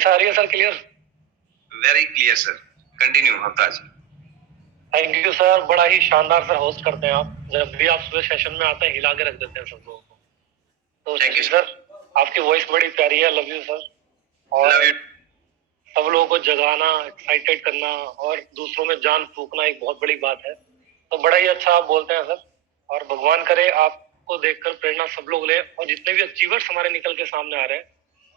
Voice आ रही है sir clear? Very clear sir, continue हफ्ताज। थैंक यू सर, बड़ा ही शानदार सर होस्ट करते हैं आप। जब भी आप सुबह सेशन में आते हैं हिला के रख देते हैं सब लोगों को। तो थैंक यू सर, आपकी वॉइस बड़ी प्यारी है, लव यू सर। और लव यू। सब लोगों को जगाना, एक्साइटेड करना और दूसरों में जान फूकना एक बहुत बड़ी बात है। तो बड़ा ही अच्छा आप बोलते हैं सर, और भगवान करे आपको देखकर प्रेरणा सब लोग ले, और जितने भी अचीवर्स हमारे निकल के सामने आ रहे हैं,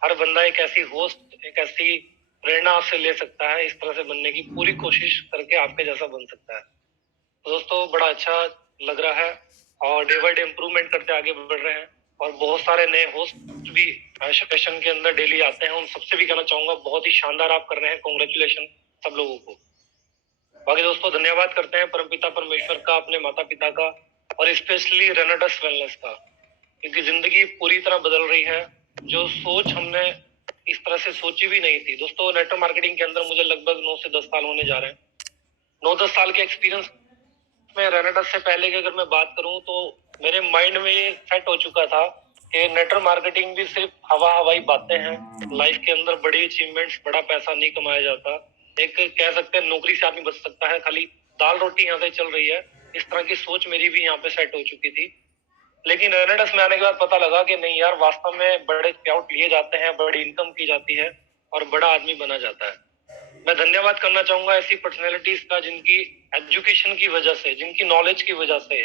हर बंदा एक ऐसी होस्ट, एक ऐसी प्रेरणा आपसे ले सकता है। इस तरह से बनने की पूरी कोशिश करके आपके जैसा बन सकता है। तो दोस्तों बड़ा अच्छा लग रहा है, और डे बाय डे इम्प्रूवमेंट करते आगे बढ़ रहे हैं, और बहुत सारे नए होस्ट भी सेशन के अंदर डेली आते हैं। उन सबसे भी कहना चाहूंगा बहुत ही शानदार आप कर रहे हैं, कॉन्ग्रेचुलेशन सब लोगों को। बाकी दोस्तों धन्यवाद करते हैं परमपिता परमेश्वर का, अपने माता पिता का, और स्पेशली रेनेडस वेलनेस का, क्योंकि जिंदगी पूरी तरह बदल रही है। जो सोच हमने इस तरह से सोची भी नहीं थी। दोस्तों नेटवर्क मार्केटिंग के अंदर मुझे लगभग 9 से 10 साल होने जा रहे हैं। 9-10 साल के एक्सपीरियंस में रेनेडस से पहले की अगर मैं बात करूं तो मेरे माइंड में ये सेट हो चुका था कि नेटवर्क मार्केटिंग भी सिर्फ हवाई बातें हैं। लाइफ के अंदर बड़ी अचीवमेंट्स, बड़ा पैसा नहीं कमाया जाता। एक कह सकते हैं नौकरी से आदमी बच सकता है, खाली दाल रोटी यहाँ से चल रही है। इस तरह की सोच मेरी भी यहाँ पे सेट हो चुकी थी। लेकिन रेनेडस में आने के बाद पता लगा कि नहीं यार, वास्तव में बड़े पेआउट लिए जाते हैं, बड़ी इनकम की जाती है, और बड़ा आदमी बना जाता है। मैं धन्यवाद करना चाहूंगा ऐसी पर्सनैलिटीज का जिनकी एजुकेशन की वजह से, जिनकी नॉलेज की वजह से,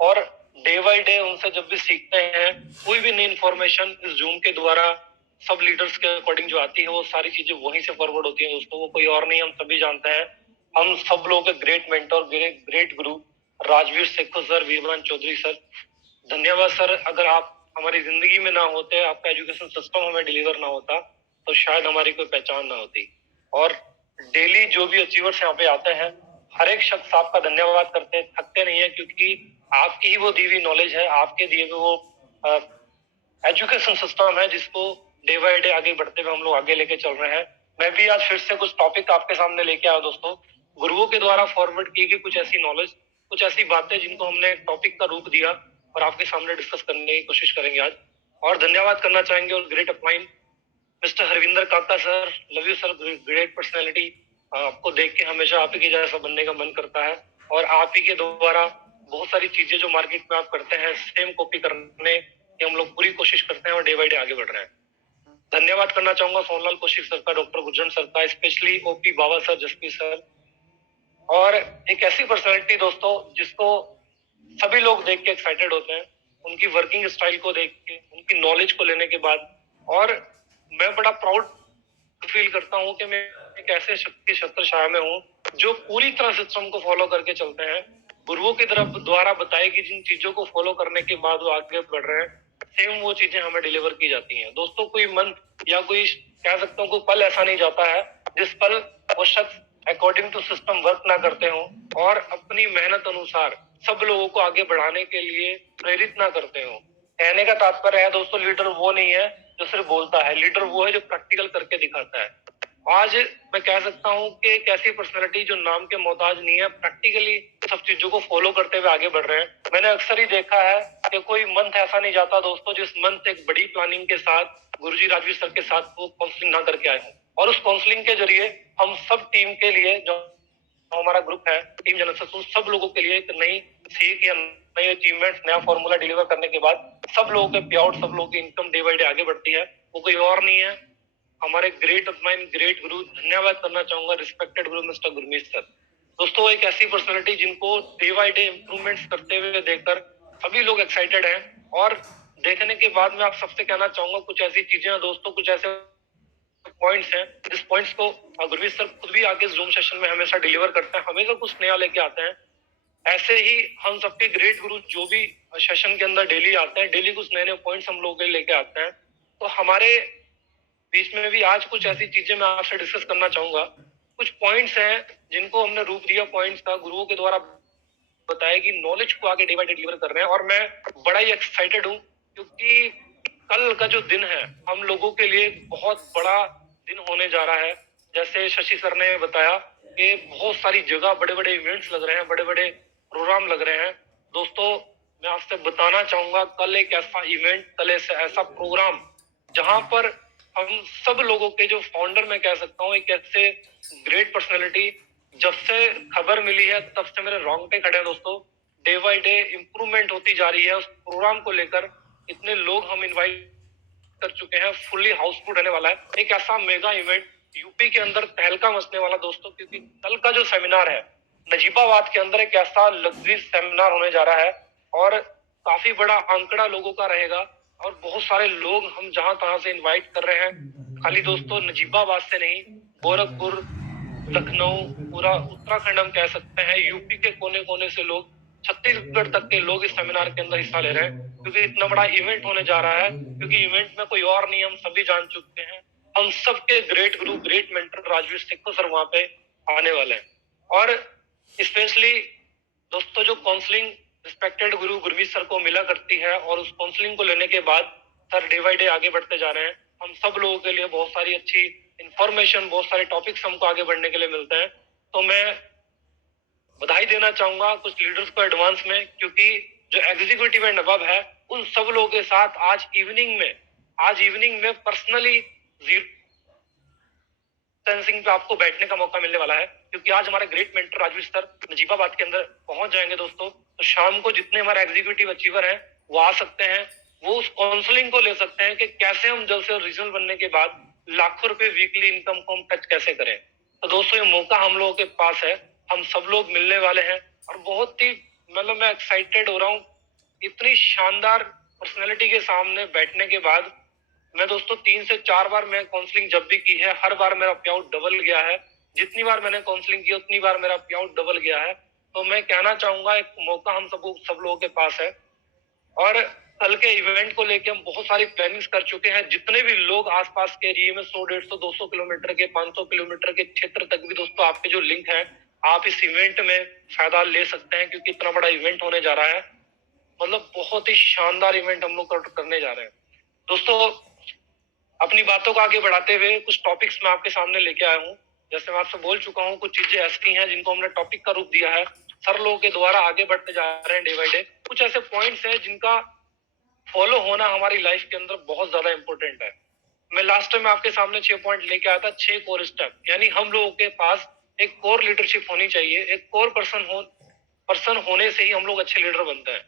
और डे बाय डे उनसे जब भी सीखते हैं कोई भी नई इन्फॉर्मेशन इस जूम के द्वारा सब लीडर्स के अकॉर्डिंग जो आती है, वो सारी चीजें वहीं से फॉरवर्ड होती हैं। दोस्तों वो कोई और नहीं, हम सभी जानते हैं, हम सब लोगों के ग्रेट मेंटर, ग्रेट गुरु राजवीर सेखो सर, वीरमान चौधरी सर। धन्यवाद सर। अगर आप हमारी जिंदगी में ना होते, आपका एजुकेशन सिस्टम हमें डिलीवर ना होता, तो शायद हमारी कोई पहचान ना होती। और डेली जो भी अचीवर्स यहाँ पे आते हैं, हर एक शख्स आपका धन्यवाद करते थकते नहीं है, क्योंकि आपकी ही वो दी हुई नॉलेज है, आपके दिए हुए वो एजुकेशन सिस्टम है, जिसको डे बाय डे आगे बढ़ते हुए हम लोग आगे लेके चल रहे हैं। मैं भी आज फिर से कुछ टॉपिक आपके सामने लेके आया दोस्तों, गुरुओं के द्वारा फॉरवर्ड की गई कुछ ऐसी नॉलेज, कुछ ऐसी बातें जिनको हमने टॉपिक का रूप दिया, और आपके सामने डिस्कस करने की कोशिश करेंगे आज। और धन्यवाद करना चाहेंगे और ग्रेट अपलाइन मिस्टर हरविंदर काका sir, love you sir, great personality. आपको देख के हमेशा आप ही के जैसा बनने का मन करता है, और आप ही के द्वारा बहुत सारी चीजें जो मार्केट में आप करते हैं, सेम कॉपी करने की हम लोग पूरी कोशिश करते हैं, और डे बाय डे आगे बढ़ रहे हैं। धन्यवाद करना चाहूंगा सोनलाल कौशिक सर का, डॉक्टर गुरजन सर का, स्पेशली ओपी बाबा सर, जसपीत सर, और एक ऐसी पर्सनैलिटी दोस्तों जिसको सभी लोग देख के एक्साइटेड होते हैं, उनकी वर्किंग स्टाइल को देख के, उनकी नॉलेज को लेने के बाद। और मैं बड़ा प्राउड फील करता हूँ कि मैं एक ऐसे शक्ति छत्र छाया में हूँ जो पूरी तरह सिस्टम को फॉलो करके चलते हैं। गुरुओं की तरफ द्वारा बताई कि जिन चीजों को फॉलो करने के बाद वो आगे बढ़ रहे हैं, सेम वो चीजें हमें डिलीवर की जाती हैं। दोस्तों कोई मन या कोई कह सकता हूँ कोई पल ऐसा नहीं जाता है जिस पल वो शख्स अकॉर्डिंग टू सिस्टम वर्क ना करते हो, और अपनी मेहनत अनुसार सब लोगों को आगे बढ़ाने के लिए प्रेरित ना करते हो। कहने का तात्पर्य है दोस्तों, लीडर वो नहीं है जो सिर्फ बोलता है, लीडर वो है जो प्रैक्टिकल करके दिखाता है। आज मैं कह सकता हूँ कि एक ऐसी पर्सनैलिटी जो नाम के मोहताज नहीं है, प्रैक्टिकली सब चीजों को फॉलो करते हुए आगे बढ़ रहे हैं। मैंने अक्सर ही देखा है कि कोई मंथ ऐसा नहीं जाता दोस्तों जिस मंथ एक बड़ी प्लानिंग के साथ गुरुजी राजवीर सर के साथ वो काउंसलिंग ना करके आए हों, और उस काउंसलिंग के जरिए हम सब टीम के लिए, जो हमारा ग्रुप है टीम जनरल, सब लोगों के लिए एक नई सीख या नई अचीवमेंट, नया फॉर्मूला डिलीवर करने के बाद सब लोगों के पे आउट, सब लोगों की इनकम डे बाय डे आगे बढ़ती है। वो कोई और नहीं है, हमारे ग्रेट अपमाइन, ग्रेट गुरु। धन्यवाद करना चाहूंगा रिस्पेक्टेड गुरु मिस्टर गुरमीत सर। दोस्तों एक ऐसी पर्सनैलिटी जिनको डे बाय डे इम्प्रूवमेंट्स करते हुए देखकर सभी लोग एक्साइटेड हैं, और देखने के बाद मैं आप सबसे कहना चाहूंगा कुछ ऐसी चीजें हैं दोस्तों, कुछ ऐसे पॉइंट्स हैं जिस पॉइंट्स को गुरमीत सर खुद भी आगे जूम सेशन में हमेशा डिलीवर करते हैं, हमेशा कुछ नया लेके आते हैं। ऐसे ही हम सबके ग्रेट गुरु जो भी सेशन के अंदर डेली आते हैं, डेली कुछ नए नए पॉइंट्स हम लोग लेके आते हैं। तो हमारे बीच में भी आज कुछ ऐसी चीजें मैं आपसे डिस्कस करना चाहूंगा। कुछ पॉइंट्स हैं जिनको हमने रूप दिया पॉइंट्स का, गुरुओं के द्वारा बताया कि नॉलेज को आगे डे बाय डे डिलीवर कर रहे हैं, और मैं बड़ा ही एक्साइटेड हूँ, क्योंकि कल का जो दिन है हम लोगों के लिए बहुत बड़ा दिन होने जा रहा है। जैसे शशि सर ने बताया कि बहुत सारी जगह बड़े बड़े इवेंट्स लग रहे हैं, बड़े बड़े प्रोग्राम लग रहे हैं। दोस्तों मैं आपसे बताना चाहूंगा, कल एक ऐसा इवेंट, कल ऐसा प्रोग्राम जहां पर हम सब लोगों के जो फाउंडर मैं कह सकता हूँ, एक ऐसे ग्रेट पर्सनैलिटी, जब से खबर मिली है तब से मेरे रोंगटे खड़े हैं दोस्तों। डे बाय डे इम्प्रूवमेंट होती जा रही है उस प्रोग्राम को लेकर। इतने लोग हम इनवाइट कर चुके हैं, फुल्ली हाउसफुल रहने वाला है। एक ऐसा मेगा इवेंट यूपी के अंदर तहलका मचने वाला दोस्तों, क्योंकि कल का जो सेमिनार है नजीबाबाद के अंदर एक ऐसा लग्जरी सेमिनार होने जा रहा है और काफी बड़ा आंकड़ा लोगों का रहेगा और बहुत सारे लोग हम जहां तहां से इनवाइट कर रहे हैं। खाली दोस्तों नजीबाबाद से नहीं, गोरखपुर, लखनऊ, पूरा उत्तराखंड हम कह सकते हैं, यूपी के कोने कोने से लोग, छत्तीसगढ़ तक के लोग इस सेमिनार के अंदर हिस्सा ले रहे हैं, क्योंकि इतना बड़ा इवेंट होने जा रहा है। क्योंकि इवेंट में कोई और नहीं, हम सभी जान चुके हैं, हम सबके ग्रेट गुरु, ग्रेट मेंटर राजवीर सिक्को सर वहां पे आने वाले हैं। और स्पेशली दोस्तों जो काउंसलिंग रिस्पेक्टेड गुरु गुरमीत सर को मिला करती है, और उस काउंसलिंग को लेने के बाद सर डे बाय डे आगे बढ़ते जा रहे हैं। हम सब लोगों के लिए बहुत सारी अच्छी इंफॉर्मेशन, बहुत सारे टॉपिक्स हमको आगे बढ़ने के लिए मिलते हैं। तो मैं बधाई देना चाहूंगा कुछ लीडर्स को एडवांस में, क्योंकि जो एग्जीक्यूटिव एंड अबव है उन सब लोगों के साथ आज इवनिंग में पर्सनली सेंसिंग पे आपको बैठने का मौका मिलने वाला है। क्योंकि आज हमारे great mentor Rajveer sir Najibabad के अंदर पहुंच जाएंगे दोस्तों। तो शाम को जितने हमारे एग्जीक्यूटिव अचीवर हैं वो आ सकते हैं, वो उस काउंसलिंग को ले सकते हैं कि कैसे हम जल्द से रीजनल बनने के बाद लाखों रुपए वीकली इनकम को हम टच कैसे करें। तो दोस्तों ये मौका हम लोगों के पास है, हम सब लोग मिलने वाले हैं और बहुत ही मतलब मैं एक्साइटेड हो रहा हूँ। इतनी शानदार पर्सनैलिटी के सामने बैठने के बाद मैं दोस्तों 3 से 4 बार मैं काउंसलिंग जब भी की है, हर बार मेरा पे आउट डबल गया है। जितनी बार मैंने काउंसलिंग की उतनी बार मेरा पे आउट डबल गया है। तो मैं कहना चाहूंगा एक मौका हम सब लोगों के पास है। और कल के इवेंट को लेके हम बहुत सारी प्लानिंग्स कर चुके हैं। जितने भी लोग आसपास के एरिया में 100, 150, 200 किलोमीटर के, 500 किलोमीटर के क्षेत्र तक भी दोस्तों आपके जो लिंक है, आप इस इवेंट में फायदा ले सकते हैं, क्योंकि इतना बड़ा इवेंट होने जा रहा है। मतलब बहुत ही शानदार इवेंट हम लोग करने जा रहे हैं दोस्तों। अपनी बातों को आगे बढ़ाते हुए कुछ टॉपिक्स मैं आपके सामने लेके आया हूँ। जैसे मैं आपसे बोल चुका हूँ, कुछ चीजें ऐसी हैं जिनको हमने टॉपिक का रूप दिया है, सर लोगों के द्वारा आगे बढ़ते जा रहे हैं डे बाय डे। कुछ ऐसे पॉइंट्स हैं जिनका फॉलो होना हमारी लाइफ के अंदर बहुत ज्यादा इंपॉर्टेंट है। मैं लास्ट टाइम आपके सामने 6 पॉइंट लेके आया था, 6 कोर स्टेप। यानी हम लोगों के पास एक कोर लीडरशिप होनी चाहिए। एक कोर पर्सन होने से ही हम लोग अच्छे लीडर बनते हैं।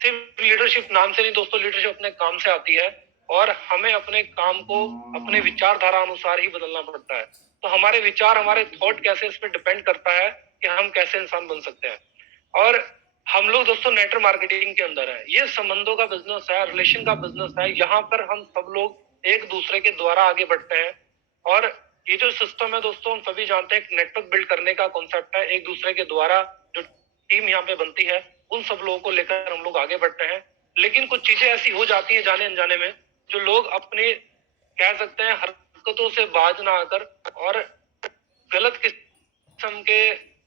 सिर्फ लीडरशिप नाम से नहीं दोस्तों, लीडरशिप अपने काम से आती है और हमें अपने काम को अपने विचारधारा अनुसार ही बदलना पड़ता है। तो हमारे विचार, हमारे थॉट कैसे, इस पर डिपेंड करता है कि हम कैसे इंसान बन सकते हैं। और हम लोग दोस्तों नेटवर्क मार्केटिंग के अंदर है, ये संबंधों का बिजनेस है, रिलेशन का बिजनेस है। यहाँ पर हम सब लोग एक दूसरे के द्वारा आगे बढ़ते हैं। और ये जो सिस्टम है दोस्तों, हम सभी जानते हैं, एक नेटवर्क बिल्ड करने का कॉन्सेप्ट है। एक दूसरे के द्वारा जो टीम यहाँ पे बनती है, उन सब लोगों को लेकर हम लोग आगे बढ़ते हैं। लेकिन कुछ चीजें ऐसी हो जाती हैं जाने अनजाने में, जो लोग अपने कह सकते हैं हरकतों से बाज ना आकर और गलत किस्म के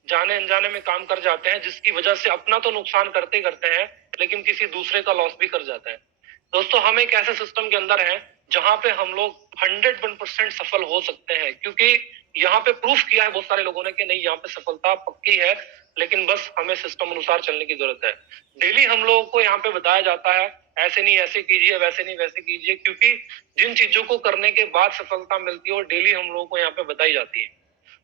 जाने अनजाने में काम कर जाते हैं, जिसकी वजह से अपना तो नुकसान करते करते हैं लेकिन किसी दूसरे का लॉस भी कर जाते हैं। दोस्तों हम एक ऐसे सिस्टम के अंदर हैं जहां पे हम लोग 101% सफल हो सकते हैं, क्योंकि यहाँ पे प्रूफ किया है बहुत सारे लोगों ने कि नहीं, यहाँ पे सफलता पक्की है। लेकिन बस हमें सिस्टम अनुसार चलने की जरूरत है। डेली हम लोगों को यहाँ पे बताया जाता है, ऐसे नहीं ऐसे कीजिए, वैसे नहीं वैसे कीजिए, क्योंकि जिन चीजों को करने के बाद सफलता मिलती है वो डेली हम लोगों को यहाँ पे बताई जाती है।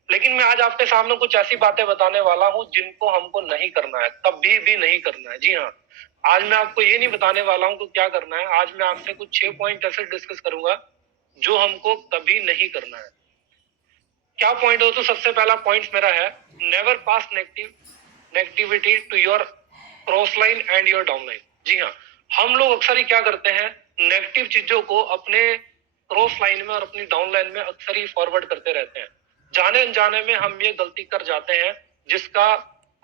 लेकिन मैं आज आपके सामने कुछ ऐसी बातें बताने वाला हूं जिनको हमको नहीं करना है, कभी भी नहीं करना है। जी हाँ, आज मैं आपको ये नहीं बताने वाला हूं कि क्या करना है। आज मैं आपसे कुछ 6 पॉइंट ऐसे डिस्कस करूंगा जो हमको कभी नहीं करना है। क्या पॉइंट हो? तो सबसे पहला पॉइंट मेरा है, never pass negativity to your cross line and your down line. जी हाँ, हम लोग अक्सर ही क्या करते हैं, नेगेटिव चीजों को अपने क्रॉस लाइन में और अपनी डाउन लाइन में अक्सर ही फॉरवर्ड करते रहते हैं। जाने अनजाने में हम ये गलती कर जाते हैं जिसका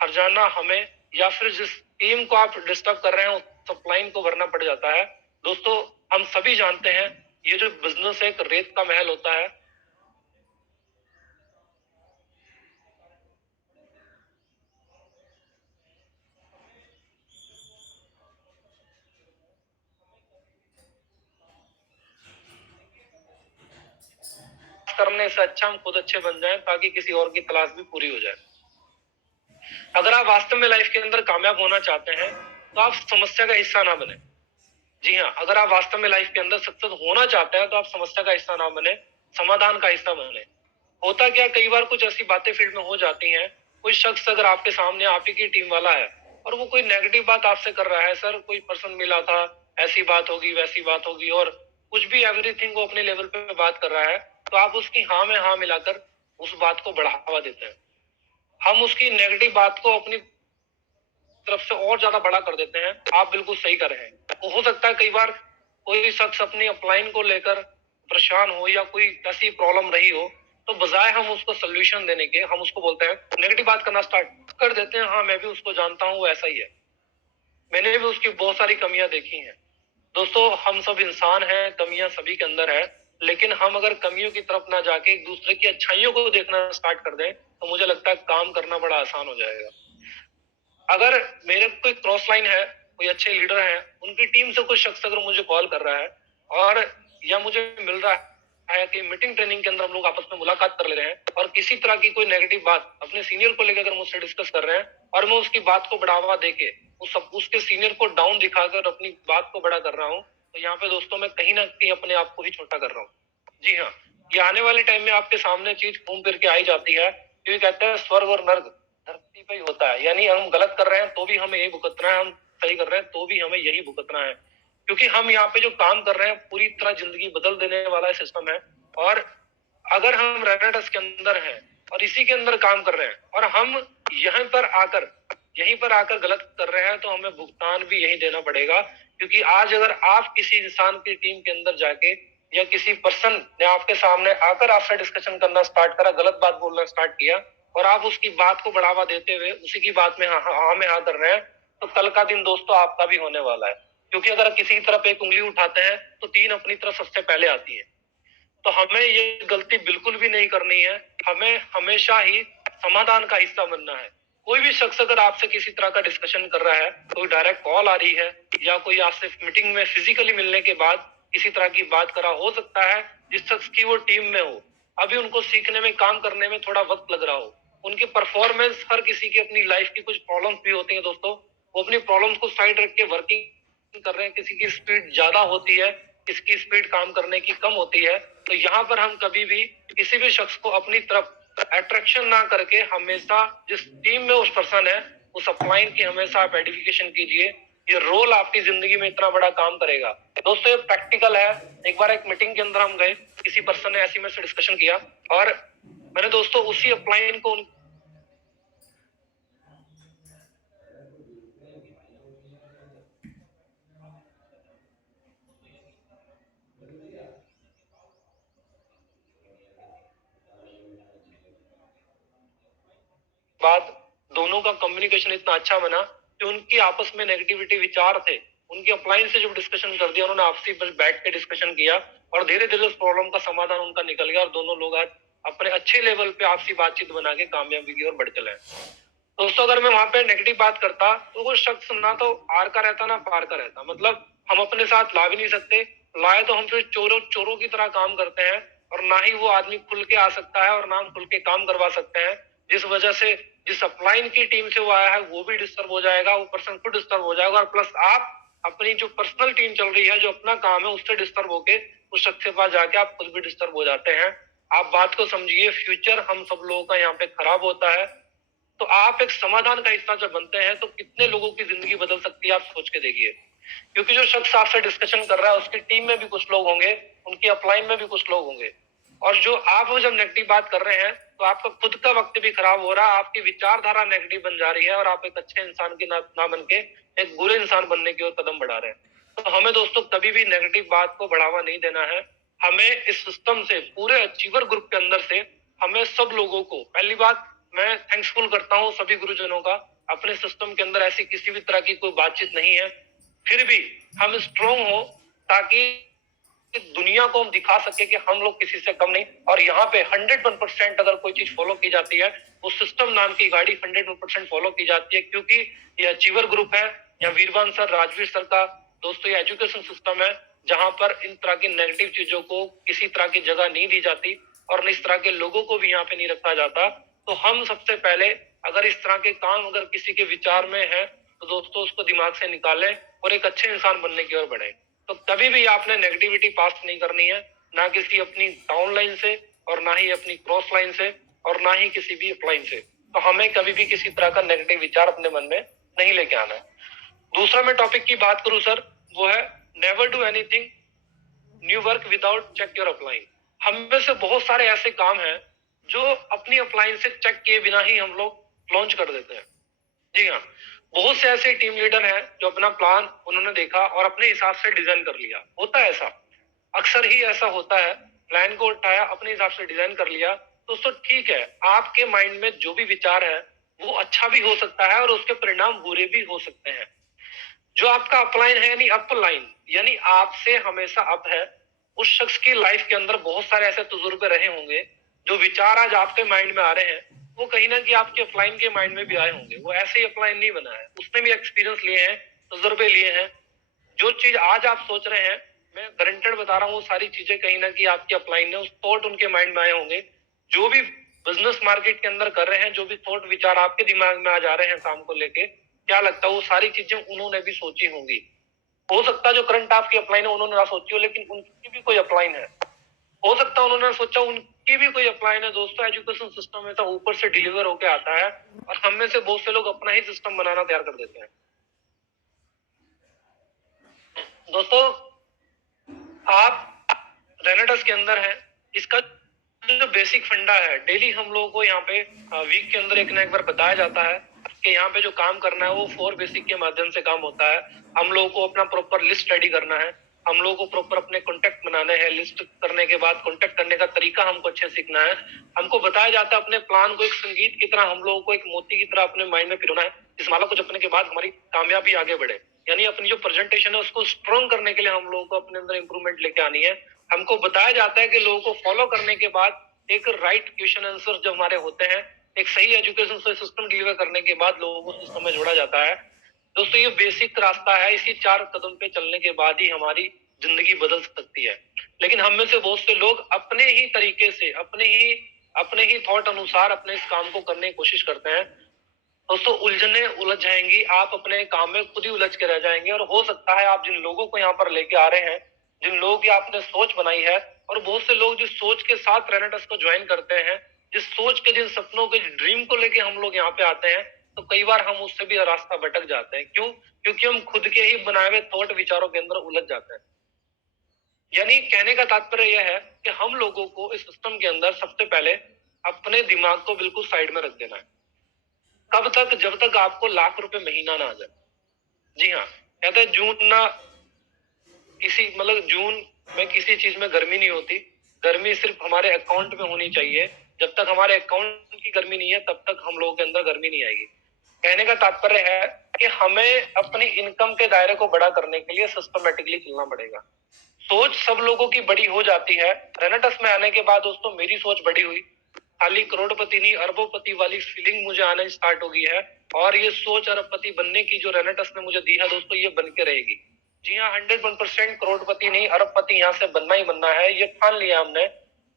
हर्जाना हमें या फिर जिस टीम को आप डिस्टर्ब कर रहे हैं उस सप्लाइन को भरना पड़ जाता है। दोस्तों हम सभी जानते हैं, ये जो बिजनेस है एक रेत का महल होता है। करने से अच्छा हम खुद अच्छे बन जाएं, ताकि किसी और की तलाश भी पूरी हो जाए। अगर आप वास्तव में लाइफ के अंदर कामयाब होना चाहते हैं तो आप समस्या का हिस्सा ना बने। जी हाँ, अगर आप वास्तव में लाइफ के अंदर सक्सेस होना चाहते हैं तो आप समस्या का हिस्सा ना बने, समाधान का हिस्सा बने। होता क्या, कई बार कुछ ऐसी बातें फील्ड में हो जाती हैं, कोई शख्स अगर आपके सामने आप ही की टीम वाला है और वो कोई नेगेटिव बात आपसे कर रहा है, सर कोई पर्सन मिला था, ऐसी बात होगी, वैसी बात होगी, और कुछ भी एवरीथिंग वो अपने लेवल पे बात कर रहा है, तो आप उसकी हाँ में हाँ मिलाकर उस बात को बढ़ावा देते हैं। हम उसकी नेगेटिव बात को अपनी तरफ से और ज्यादा बड़ा कर देते हैं। आप बिल्कुल सही कर रहे हैं। तो हो सकता है कई बार कोई शख्स अपनी अपलाइन को लेकर परेशान हो या कोई ऐसी प्रॉब्लम रही हो, तो बजाय हम उसको सोल्यूशन देने के, हम उसको बोलते हैं, नेगेटिव बात करना स्टार्ट कर देते हैं। हाँ, मैं भी उसको जानता हूँ, वो ऐसा ही है, मैंने भी उसकी बहुत सारी कमियां देखी हैं। दोस्तों, हम सब इंसान हैं, कमियां सभी के अंदर है, लेकिन हम अगर कमियों की तरफ ना जाके एक दूसरे की अच्छाइयों को देखना स्टार्ट कर दें, तो मुझे लगता है काम करना बड़ा आसान हो जाएगा। अगर मेरे कोई क्रॉस लाइन है, कोई अच्छे लीडर हैं, उनकी टीम से कोई शख्स अगर मुझे कॉल कर रहा है और या मुझे मिल रहा है कि मीटिंग ट्रेनिंग के अंदर हम लोग आपस में मुलाकात कर ले रहे हैं और किसी तरह की कोई नेगेटिव बात अपने सीनियर को लेकर अगर मुझसे डिस्कस कर रहे हैं और मैं उसकी बात को बढ़ावा देके उसके सीनियर को डाउन दिखाकर अपनी बात को बड़ा कर रहा हूँ, तो यहाँ पे दोस्तों मैं कहीं ना कहीं अपने आप को ही छोटा कर रहा हूँ। जी हाँ, ये आने वाले टाइम में आपके सामने चीज घूम फिर के आई जाती है, क्योंकि कहते हैं स्वर्ग और नर्क धरती पे ही होता है। यानी हम गलत कर रहे हैं तो भी हमें यही भुगतना है, हम सही कर रहे हैं तो भी हमें यही भुगतना है, क्योंकि हम यहाँ पे जो काम कर रहे हैं पूरी तरह जिंदगी बदल देने वाला सिस्टम है। और अगर हम रेनेडस के अंदर हैं और इसी के अंदर काम कर रहे हैं और हम यहीं पर आकर गलत कर रहे हैं, तो हमें भुगतान भी यही देना पड़ेगा। क्योंकि आज अगर आप किसी इंसान की टीम के अंदर जाके या किसी पर्सन ने आपके सामने आकर आपसे डिस्कशन करना स्टार्ट करा, गलत बात बोलना स्टार्ट किया और आप उसकी बात को बढ़ावा देते हुए उसी की बात में हाँ में हाँ कर रहे हैं, तो कल का दिन दोस्तों आपका भी होने वाला है। क्योंकि अगर किसी की तरफ एक उंगली उठाते हैं तो तीन अपनी तरफ सबसे पहले आती है। तो हमें ये गलती बिल्कुल भी नहीं करनी है। हमें हमेशा ही समाधान का हिस्सा बनना है। कोई भी शख्स अगर आपसे किसी तरह का डिस्कशन कर रहा है, कोई डायरेक्ट कॉल आ रही है या कोई आपसे मीटिंग में फिजिकली मिलने के बाद किसी तरह की बात करा, हो सकता है जिस शख्स की वो टीम में हो, अभी उनको सीखने में, काम करने में थोड़ा वक्त लग रहा हो, उनकी परफॉर्मेंस, हर किसी की अपनी लाइफ की कुछ प्रॉब्लम्स भी होती है दोस्तों, वो अपनी प्रॉब्लम्स को साइड रख के वर्किंग कर रहे हैं, किसी की स्पीड ज्यादा होती है, किसकी स्पीड काम करने की कम होती है। तो यहाँ पर हम कभी भी किसी भी शख्स को अपनी तरफ अट्रैक्शन ना करके हमेशा जिस टीम में उस पर्सन है उस अपलाइन की हमेशा आप आइडेंटिफिकेशन कीजिए। ये रोल आपकी जिंदगी में इतना बड़ा काम करेगा। दोस्तों, ये प्रैक्टिकल है। एक बार एक मीटिंग के अंदर हम गए, किसी पर्सन ने ऐसी मेरे से डिस्कशन किया और मैंने दोस्तों उसी अपलाइन को बाद दोनों का कम्युनिकेशन इतना अच्छा बना कि उनकी आपस में नेगेटिविटी विचार थे, उनकी अपलाइन से जब डिस्कशन कर दिया, उन्होंने आपसी पर बैठ के डिस्कशन किया और धीरे धीरे उस प्रॉब्लम का समाधान उनका निकल गया और दोनों लोग आज अपने अच्छे लेवल पे आपसी बातचीत बना के कामयाबी की ओर बढ़ चले हैं। दोस्तों, अगर मैं वहां पे नेगेटिव बात करता तो वो शख्स ना तो आर का रहता ना पार का रहता। मतलब हम अपने साथ ला भी नहीं सकते, लाए तो हम फिर चोरों चोरों की तरह काम करते हैं और ना ही वो आदमी खुल के आ सकता है और ना हम खुल के काम करवा सकते हैं, जिस वजह से जिस अपलाइन की टीम से वो आया है वो भी डिस्टर्ब हो जाएगा, वो पर्सन खुद डिस्टर्ब हो जाएगा और प्लस आप अपनी जो पर्सनल टीम चल रही है, जो अपना काम है, उससे डिस्टर्ब होके उस शख्स के पास जाके आप खुद भी डिस्टर्ब हो जाते हैं। आप बात को समझिए, फ्यूचर हम सब लोगों का यहाँ पे खराब होता है। तो आप एक समाधान का हिस्सा जब बनते हैं तो कितने लोगों की जिंदगी बदल सकती है, आप सोच के देखिए। क्योंकि जो शख्स आपसे डिस्कशन कर रहा है उसकी टीम में भी कुछ लोग होंगे, उनकी अपलाइन में भी कुछ लोग होंगे, और जो आप वो जब नेगेटिव बात कर रहे हैं तो आपका खुद का वक्त भी खराब हो रहा है, आपकी विचारधारा नेगेटिव बन जा रही है और आप एक अच्छे इंसान की ना बन के एक बुरे इंसान बनने की ओर कदम बढ़ा रहे हैं। तो हमें दोस्तों कभी भी नेगेटिव बात को बढ़ावा नहीं देना है। हमें इस सिस्टम से, पूरे अचीवर ग्रुप के अंदर से, हमें सब लोगों को, पहली बात मैं थैंक्सफुल करता हूँ सभी गुरुजनों का, अपने सिस्टम के अंदर ऐसी किसी भी तरह की कोई बातचीत नहीं है, फिर भी हम स्ट्रोंग हो ताकि दुनिया को हम दिखा सके कि हम लोग किसी से कम नहीं। और यहाँ पे 101% अगर कोई चीज फॉलो की जाती है, उस सिस्टम नाम की गाड़ी 101% फॉलो की जाती है, क्योंकि ये अचीवर ग्रुप है या वीरवान सर, राजवीर सर का दोस्तों ये एजुकेशन सिस्टम है जहां पर इन तरह की नेगेटिव चीजों को किसी तरह की जगह नहीं दी जाती और इस तरह के लोगों को भी यहाँ पे नहीं रखा जाता। तो हम सबसे पहले अगर इस तरह के काम अगर किसी के विचार में है तो दोस्तों उसको दिमाग से निकालें और एक अच्छे इंसान बनने की ओर बढ़े। तो कभी भी आपने नेगेटिविटी पास नहीं करनी है, ना किसी अपनी डाउन लाइन से और ना ही अपनी क्रॉस लाइन से और ना ही किसी भी अपलाइन से। तो हमें कभी भी किसी तरह का नेगेटिव विचार अपने मन में नहीं लेके आना है। दूसरा मैं टॉपिक की बात करूं सर, वो है never do anything new work without check your upline. हम में से बहुत सारे ऐसे काम हैं जो अपनी अपलाइन से चेक किए बिना ही हम लोग लॉन्च कर देते हैं। जी हाँ, बहुत से ऐसे टीम लीडर हैं जो अपना प्लान उन्होंने देखा और अपने हिसाब से डिजाइन कर लिया। होता है ऐसा, अक्सर ही ऐसा होता है। प्लान को उठाया, अपने हिसाब से डिजाइन कर लिया। दोस्तों ठीक है, आपके माइंड में जो भी विचार है वो अच्छा भी हो सकता है और उसके परिणाम बुरे भी हो सकते हैं। जो आपका अपलाइन है यानी अप लाइन, यानी आपसे हमेशा अप है, उस शख्स की लाइफ के अंदर बहुत सारे ऐसे तजुर्बे रहे होंगे। जो विचार आज आपके माइंड में आ रहे हैं वो कहीं ना कहीं आपके अपलाइन के माइंड में भी आए होंगे। वो ऐसे ही अपलाइन नहीं बना है, उसने भी एक्सपीरियंस लिए हैं, तजुर्बे लिए हैं। जो चीज आज आप सोच रहे हैं, मैं गारंटेड बता रहा हूँ, वो सारी चीजें कहीं ना कहीं आपके अपलाइन ने उस थॉट उनके माइंड में आए होंगे। जो भी बिजनेस मार्केट के अंदर कर रहे हैं, जो भी थॉट विचार आपके दिमाग में आ जा रहे हैं काम को लेके, क्या लगता है वो सारी चीजें उन्होंने भी सोची होंगी। हो सकता है जो करंट आपकी अपलाइन है उन्होंने ना सोची हो, लेकिन उनकी भी कोई अपलाइन है। हो सकता है उन्होंने सोचा, उनकी भी कोई अपलाइन है। दोस्तों एजुकेशन सिस्टम में तो ऊपर से डिलीवर होके आता है और हम में से बहुत से लोग अपना ही सिस्टम बनाना तैयार कर देते हैं। दोस्तों आप रेनेडस के अंदर हैं, इसका जो बेसिक फंडा है, डेली हम लोगों को यहाँ पे वीक के अंदर एक ना एक बार बताया जाता है कि यहाँ पे जो काम करना है वो 4 बेसिक के माध्यम से काम होता है। हम लोगों को अपना प्रॉपर लिस्ट रेडी करना है, हम लोगों को प्रॉपर अपने कॉन्टेक्ट बनाने हैं। लिस्ट करने के बाद कॉन्टेक्ट करने का तरीका हमको अच्छे सीखना है। हमको बताया जाता है अपने प्लान को एक संगीत की तरह, हम लोगों को एक मोती की तरह अपने माइंड में पिरोना है, इस माला को जपने के बाद हमारी कामयाबी आगे बढ़े। यानी अपनी जो प्रेजेंटेशन है उसको स्ट्रॉन्ग करने के लिए हम लोगों को अपने अंदर इंप्रूवमेंट लेके आनी है। हमको बताया जाता है कि लोगों को फॉलो करने के बाद एक राइट क्वेश्चन आंसर जो हमारे होते हैं, एक सही एजुकेशन सिस्टम डिलीवर करने के बाद लोगों को सिस्टम में जोड़ा जाता है। दोस्तों ये बेसिक रास्ता है, इसी 4 कदम पे चलने के बाद ही हमारी जिंदगी बदल सकती है। लेकिन हम में से बहुत से लोग अपने ही तरीके से, अपने ही थॉट अनुसार अपने इस काम को करने की कोशिश करते हैं। दोस्तों उलझने उलझ जाएंगी, आप अपने काम में खुद ही उलझ के रह जाएंगे। और हो सकता है आप जिन लोगों को यहाँ पर लेके आ रहे हैं, जिन लोगों की आपने सोच बनाई है, और बहुत से लोग जिस सोच के साथ रेनेडस को ज्वाइन करते हैं, जिस सोच के, जिन सपनों के, ड्रीम को लेके हम लोग यहाँ पे आते हैं, तो कई बार हम उससे भी रास्ता भटक जाते हैं। क्यों? क्योंकि हम खुद के ही बनाए हुए थॉट विचारों के अंदर उलझ जाते हैं। यानी कहने का तात्पर्य यह है कि हम लोगों को इस सिस्टम के अंदर सबसे पहले अपने दिमाग को बिल्कुल साइड में रख देना है। कब तक? जब तक आपको लाख रुपए महीना ना आ जाए। जी हाँ, कहते हैं जून ना किसी, मतलब जून में किसी चीज में गर्मी नहीं होती। गर्मी सिर्फ हमारे अकाउंट में होनी चाहिए। जब तक हमारे अकाउंट की गर्मी नहीं है तब तक हम लोगों के अंदर गर्मी नहीं आएगी। कहने का तात्पर्य है कि हमें अपनी इनकम के दायरे को बड़ा करने के लिए सिस्टमेटिकली चलना पड़ेगा। सोच सब लोगों की बड़ी हो जाती है। रेनेटस में आने के बाद दोस्तों मेरी सोच बड़ी हुई। खाली करोड़पति नहीं, अरबोपति वाली फीलिंग मुझे आने स्टार्ट हो गई है। और ये सोच अरबपति बनने की जो रेनेटस ने मुझे दी है दोस्तों, ये बन के रहेगी। जी हाँ, 101% करोड़पति नहीं, अरबपति यहाँ से बनना ही बनना है, ये ठान लिया हमने।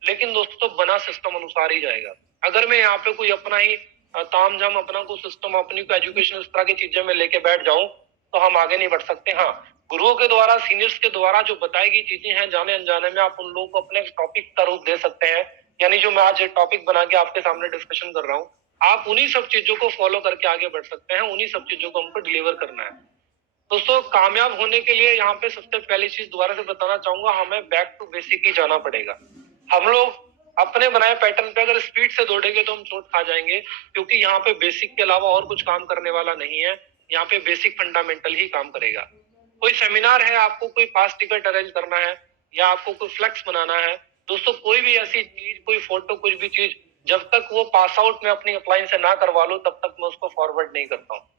लेकिन दोस्तों बना सिस्टम अनुसार ही जाएगा। अगर मैं यहाँ पे कोई अपना ही तामझाम, अपना कोई सिस्टम, अपनी कोई एजुकेशन, इस तरह की चीजें में लेके बैठ जाऊं तो हम आगे नहीं बढ़ सकते। हाँ, गुरुओं के द्वारा, सीनियर्स के द्वारा जो बताई गई चीजें हैं, जाने अनजाने में आप उन लोगों को अपने टॉपिक का रूप दे सकते हैं। यानी जो मैं आज टॉपिक बना के आपके सामने डिस्कशन कर रहा हूँ, आप उन्हीं सब चीजों को फॉलो करके आगे बढ़ सकते हैं। उन्हीं सब चीजों को हमको डिलीवर करना है। दोस्तों कामयाब होने के लिए यहाँ पे सबसे पहली चीज दोबारा से बताना चाहूंगा, हमें बैक टू बेसिक ही जाना पड़ेगा। हम लोग अपने बनाए पैटर्न पे अगर स्पीड से दौड़ेंगे तो हम चोट खा जाएंगे, क्योंकि यहाँ पे बेसिक के अलावा और कुछ काम करने वाला नहीं है। यहाँ पे बेसिक फंडामेंटल ही काम करेगा। कोई सेमिनार है, आपको कोई पास टिकट अरेंज करना है, या आपको कोई फ्लेक्स बनाना है, दोस्तों कोई भी ऐसी चीज, कोई फोटो, कुछ भी चीज, जब तक वो पास आउट में अपनी अप्लाइन से ना करवा लो तब तक मैं उसको फॉरवर्ड नहीं करता हूँ।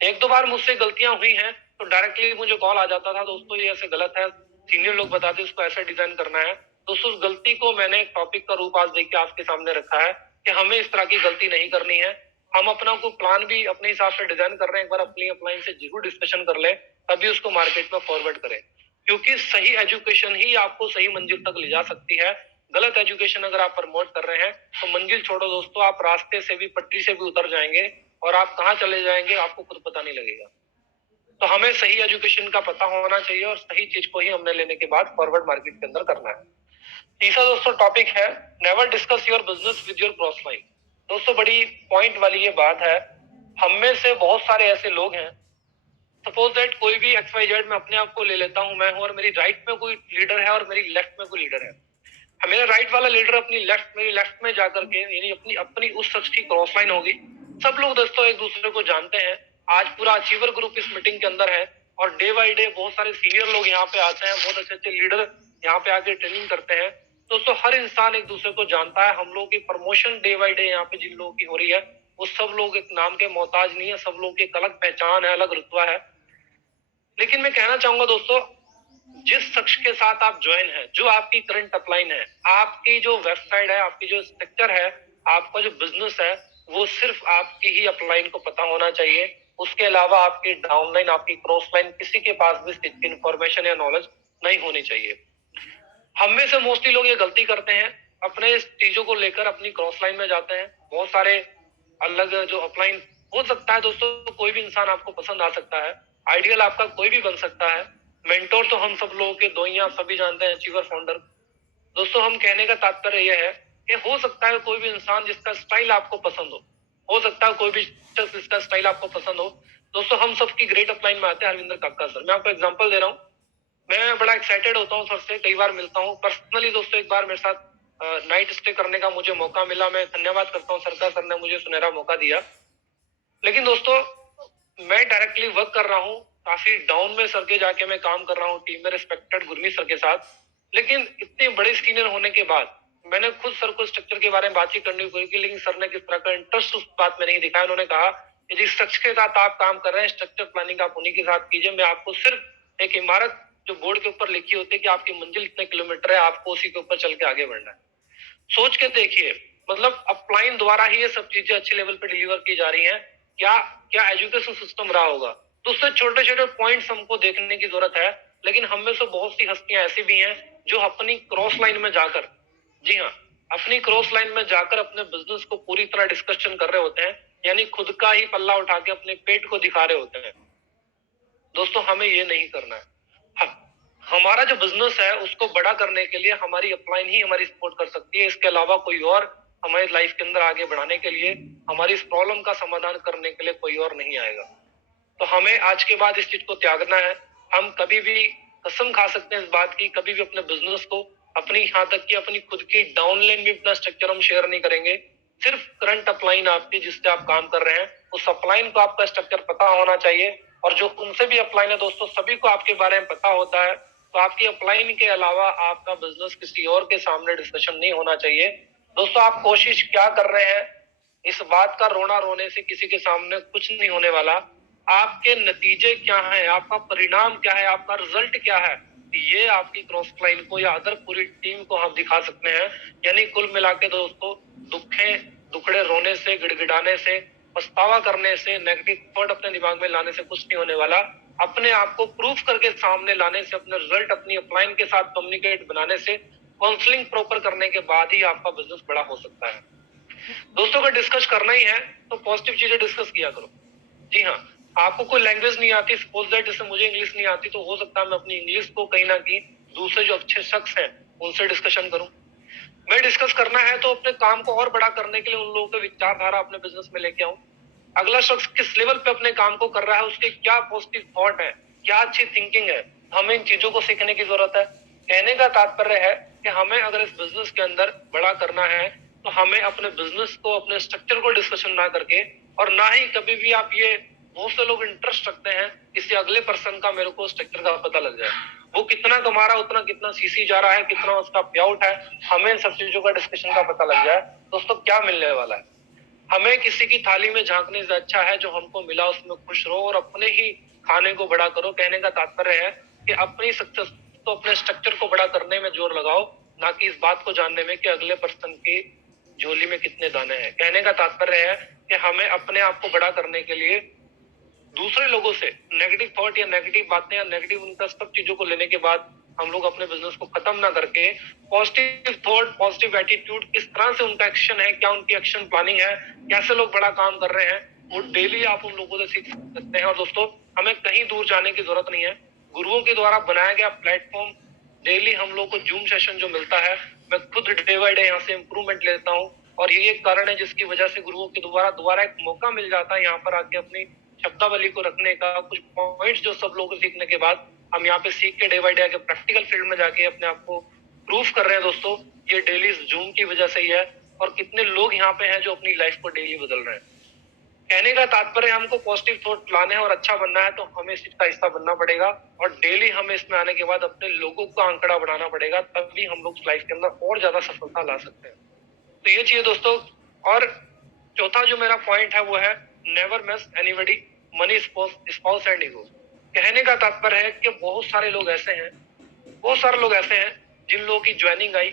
एक दो बार मुझसे गलतियां हुई हैं तो डायरेक्टली मुझे कॉल आ जाता था, दोस्तों ये ऐसे गलत है, सीनियर लोग बताते इसको ऐसे डिजाइन करना है। दोस्तों उस गलती को मैंने एक टॉपिक का रूप आज देख के आपके सामने रखा है कि हमें इस तरह की गलती नहीं करनी है। हम अपना को प्लान भी अपने हिसाब से डिजाइन कर रहे हैं, एक बार अपनी अपलाइन से जरूर डिस्कशन कर ले, तभी उसको मार्केट में फॉरवर्ड करें। क्योंकि सही एजुकेशन ही आपको सही मंजिल तक ले जा सकती है। गलत एजुकेशन अगर आप प्रमोट कर रहे हैं तो मंजिल छोड़ो दोस्तों, आप रास्ते से भी, पटरी से भी उतर जाएंगे और आप कहाँ चले जाएंगे आपको खुद पता नहीं लगेगा। तो हमें सही एजुकेशन का पता होना चाहिए और सही चीज को ही हमने लेने के बाद फॉरवर्ड मार्केट के अंदर करना है। तीसरा दोस्तों टॉपिक है never discuss your business with your cross line. दोस्तों बड़ी पॉइंट वाली ये बात है। हम में से बहुत सारे ऐसे लोग हैं, सपोज दैट कोई भी XYZ में अपने आप को ले लेता हूं मैं हूं, और मेरी राइट में कोई लीडर है और मेरी लेफ्ट में कोई लीडर है। मेरा राइट वाला लीडर अपनी मेरी लेफ्ट में जाकर के यानी अपनी अपनी उस शख्स की क्रॉस लाइन होगी। सब लोग दोस्तों एक दूसरे को जानते हैं। आज पूरा अचीवर ग्रुप इस मीटिंग के अंदर है और डे बाय डे बहुत सारे सीनियर लोग यहाँ पे आते हैं, बहुत अच्छे अच्छे लीडर यहाँ पे आके ट्रेनिंग करते हैं। दोस्तों हर इंसान एक दूसरे को जानता है। हम लोग की प्रमोशन डे बाय डे यहाँ पे जिन लोगों की हो रही है वो सब लोग एक नाम के मोहताज नहीं है, सब लोग की एक अलग पहचान है, अलग रुतबा है। लेकिन मैं कहना चाहूंगा दोस्तों, जिस शख्स के साथ आप ज्वाइन है, जो आपकी करंट अपलाइन है, आपकी जो वेबसाइट है, आपकी जो स्ट्रक्चर है, आपका जो बिजनेस है, वो सिर्फ आपकी ही अपलाइन को पता होना चाहिए। उसके अलावा आपकी डाउनलाइन, आपकी क्रॉस लाइन किसी के पास भी इसकी इंफॉर्मेशन या नॉलेज नहीं होनी चाहिए। हम में से मोस्टली लोग ये गलती करते हैं, अपने चीजों को लेकर अपनी क्रॉस लाइन में जाते हैं। बहुत सारे अलग जो अपलाइन हो सकता है दोस्तों, कोई भी इंसान आपको पसंद आ सकता है, आइडियल आपका कोई भी बन सकता है। मेंटोर तो हम सब लोगों के दो ही, आप सभी जानते हैं, अचीवर फाउंडर। दोस्तों हम कहने का तात्पर्य यह है कि हो सकता है कोई भी इंसान जिसका स्टाइल आपको पसंद हो सकता है कोई भी शख्स जिसका स्टाइल आपको पसंद हो। दोस्तों हम सबकी ग्रेट अपलाइन में आते हैं हरविंदर काका सर। मैं आपको एग्जांपल दे रहा हूँ। मैं बड़ा एक्साइटेड होता हूँ सर से, कई बार मिलता हूँ पर्सनली। दोस्तों एक बार मेरे साथ नाइट स्टे करने का मुझे मौका मिला। मैं धन्यवाद करता हूँ सर का, सर ने मुझे सुनहरा मौका दिया। लेकिन दोस्तों मैं डायरेक्टली वर्क कर रहा हूँ, काफी डाउन में सर के जाके मैं काम कर रहा हूँ टीम में रिस्पेक्टेड गुरमीत सर के साथ। लेकिन इतने बड़े सीनियर होने के बाद मैंने खुद सर को स्ट्रक्चर के बारे में बातचीत करनी हुई की, लेकिन सर ने किस तरह का इंटरेस्ट उस बात में नहीं दिखाया। उन्होंने कहा कि जिस शख्स के साथ आप काम कर रहे हैं, स्ट्रक्चर प्लानिंग आप उन्हीं के साथ कीजिए। मैं आपको सिर्फ एक इमारत जो बोर्ड के ऊपर लिखी होती है कि आपकी मंजिल इतने किलोमीटर है, आपको उसी के ऊपर चल के आगे बढ़ना है। सोच के देखिए, मतलब अपलाइन द्वारा ही ये सब चीजें अच्छे लेवल पे डिलीवर की जा रही हैं। क्या क्या एजुकेशन सिस्टम रहा होगा। तो उससे छोटे छोटे पॉइंट्स हमको देखने की जरूरत है। लेकिन हम में से बहुत सी हस्तियां ऐसी भी हैं जो अपनी क्रॉस लाइन में जाकर, जी हाँ, अपनी क्रॉस लाइन में जाकर अपने बिजनेस को पूरी तरह डिस्कशन कर रहे होते हैं, यानी खुद का ही पल्ला उठा के अपने पेट को दिखा रहे होते हैं। दोस्तों हमें ये नहीं करना है। हमारा जो बिजनेस है उसको बड़ा करने के लिए हमारी अपलाइन ही हमारी सपोर्ट कर सकती है। इसके अलावा कोई और हमारी लाइफ के अंदर आगे बढ़ाने के लिए, हमारी इस प्रॉब्लम का समाधान करने के लिए कोई और नहीं आएगा। तो हमें आज के बाद इस चीज को त्यागना है। हम कभी भी कसम खा सकते हैं इस बात की, कभी भी अपने बिजनेस को, अपनी यहाँ तक कि अपनी खुद की डाउनलाइन भी अपना स्ट्रक्चर हम शेयर नहीं करेंगे। सिर्फ करंट अपलाइन आपकी जिससे आप काम कर रहे हैं, उस अपलाइन को आपका स्ट्रक्चर पता होना चाहिए। और जो उनसे भी अपलाइन है दोस्तों, सभी को आपके बारे में पता होता है। तो आपकी अपलाइन के अलावा आपका बिजनेस किसी और के सामने डिस्कशन नहीं होना चाहिए। दोस्तों आप कोशिश क्या कर रहे हैं, इस बात का रोना रोने से किसी के सामने कुछ नहीं होने वाला। आपके नतीजे क्या हैं, आपका परिणाम क्या है, आपका रिजल्ट क्या है, ये आपकी क्रॉस लाइन को या अदर पूरी टीम को हम दिखा सकते हैं। यानी कुल मिला के दोस्तों, दुखड़े रोने से, गिड़गिड़ाने से, पछतावा करने से, नेगेटिव थॉट अपने दिमाग में लाने से कुछ नहीं होने वाला। अपने आप को प्रूफ करके सामने लाने से, अपने रिजल्ट अपनी अपलाइन के साथ कम्युनिकेट बनाने से, काउंसलिंग प्रॉपर करने के बाद ही आपका बिजनेस बड़ा हो सकता है। दोस्तों अगर डिस्कस करना ही है तो पॉजिटिव चीजें डिस्कस किया करो। जी हाँ, आपको कोई लैंग्वेज नहीं आती, सपोज दैट जैसे मुझे इंग्लिश नहीं आती, तो हो सकता है मैं अपनी इंग्लिश को कहीं ना कहीं दूसरे जो अच्छे शख्स हैं उनसे डिस्कशन करूं। मैं डिस्कस करना है तो अपने काम को और बड़ा करने के लिए उन लोगों के विचारधारा अपने बिजनेस में लेके आऊं। अगला शख्स किस लेवल पे अपने काम को कर रहा है, उसके क्या पॉजिटिव थॉट है, क्या अच्छी थिंकिंग है, हमें इन चीजों को सीखने की जरूरत है। कहने का तात्पर्य है कि हमें अगर इस बिजनेस के अंदर बड़ा करना है तो हमें अपने बिजनेस को, अपने स्ट्रक्चर को डिस्कशन ना करके, और ना ही कभी भी आप ये, बहुत से लोग इंटरेस्ट रखते हैं किसी अगले पर्सन का मेरे को स्ट्रक्चर का पता लग जाए, वो कितना कमा रहा है, उतना कितना सीसी जा रहा है, कितना उसका पे आउट है, हमें इन सब चीजों का डिस्कशन का पता लग जाए। दोस्तों क्या मिलने वाला है, हमें किसी की थाली में झांकने से अच्छा है जो हमको मिला उसमें खुश रहो और अपने ही खाने को बड़ा करो। कहने का तात्पर्य है कि अपनी सक्सेस तो अपने स्ट्रक्चर को बड़ा करने में जोर लगाओ, ना कि इस बात को जानने में कि अगले पर्सन की झोली में कितने दाने हैं। कहने का तात्पर्य है कि हमें अपने आप को बड़ा करने के लिए दूसरे लोगों से नेगेटिव थॉट या नेगेटिव बातें या नेगेटिव उनका सब चीजों को लेने के बाद हम लोग अपने बिजनेस को खत्म ना करके पॉजिटिव थॉट, पॉजिटिव एटीट्यूड, किस तरह से उनका एक्शन है, क्या उनकी एक्शन प्लानिंग है, कैसे लोग बड़ा काम कर रहे हैं, वो डेली आप उन लोगों से सीख सकते हैं। और दोस्तों हमें कहीं दूर जाने की जरूरत नहीं है। गुरुओं के द्वारा बनाया गया प्लेटफॉर्म, डेली हम लोग को जूम सेशन जो मिलता है, मैं खुद डे बाय डे यहाँ से इम्प्रूवमेंट लेता हूँ। और ये एक कारण है जिसकी वजह से गुरुओं के दोबारा एक मौका मिल जाता है यहाँ पर आके अपनी शब्दावली को रखने का। कुछ पॉइंट्स जो सब लोगों को सीखने के बाद हम यहाँ पे सीख के डे बाय डे आके प्रैक्टिकल फील्ड में जाके अपने आप को प्रूफ कर रहे हैं। दोस्तों, ये डेली जूम की वजह से ही है। और कितने लोग यहाँ पे हैं जो अपनी लाइफ को डेली बदल रहे हैं। कहने का तात्पर्य, हमको पॉजिटिव थॉट लाने हैं और अच्छा बनना है तो हमें इस चीज का हिस्सा बनना पड़ेगा। और डेली हमें इसमें आने के बाद अपने लोगों का आंकड़ा बढ़ाना पड़ेगा, तभी हम लोग लाइफ के अंदर और ज्यादा सफलता ला सकते हैं। तो ये चाहिए दोस्तों। और चौथा जो मेरा पॉइंट है वो है never miss anybody, money, spouse and ego. कहने का तात्पर्य है कि बहुत सारे लोग ऐसे हैं जिन लोगों की ज्वाइनिंग आई,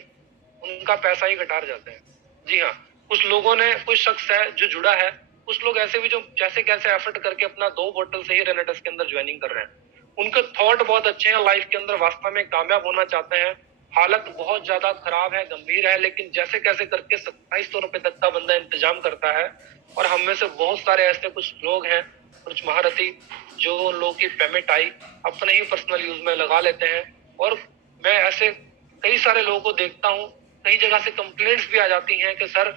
उनका पैसा ही घटार जाता है। जी हाँ, कुछ शख्स है जो जुड़ा है, कुछ लोग ऐसे भी जो जैसे कैसे एफर्ट करके अपना 2 बोतल से ही रेनेटस के अंदर ज्वाइनिंग कर रहे हैं। उनके थॉट बहुत अच्छे हैं, लाइफ के अंदर वास्तव में कामयाब होना चाहते हैं। हालत बहुत ज्यादा खराब है, गंभीर है, लेकिन जैसे कैसे करके 2700 रुपए तक का बंदा इंतजाम करता है। और हम में से बहुत सारे ऐसे कुछ लोग हैं, कुछ महारथी, जो लोग की पेमेंट आई अपने ही पर्सनल यूज में लगा लेते हैं। और मैं ऐसे कई सारे लोगों को देखता हूँ, कई जगह से कंप्लेंट्स भी आ जाती हैं कि सर